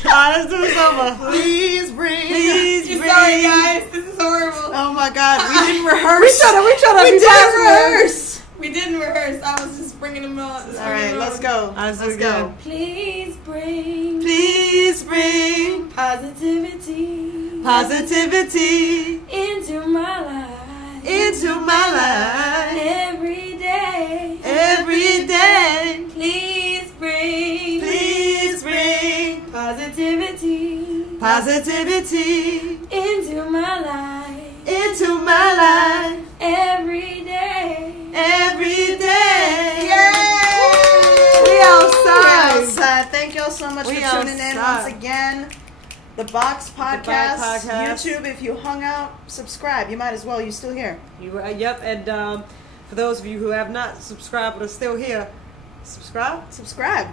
Let's do this over. Please bring. Please You're bring. sorry, guys. This is horrible. Oh my God, we didn't rehearse. We didn't rehearse. We didn't rehearse. I was just bringing them on. All right, let's go. Let's Let's go. go. Please bring Please bring positivity positivity into my life. into my life Every day. every day. Please bring positivity positivity into my life. into my life Every day. every day. Yay! We outside. We outside. Thank y'all so much We for tuning in outside. once again. The Box Podcast, Podcast. YouTube. If you hung out, subscribe. You might as well. You're still here. Yep, and for those of you who have not subscribed but are still here, subscribe. Subscribe.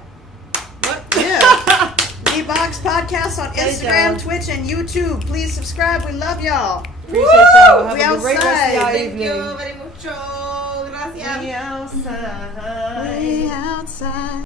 What? Yeah. The Box Podcast on Hey, Instagram, y'all. Twitch, and YouTube. Please subscribe. We love y'all. Appreciate y'all. Have We a great rest of y'all outside. Thank evening. you very mucho. Gracias. We outside. We outside.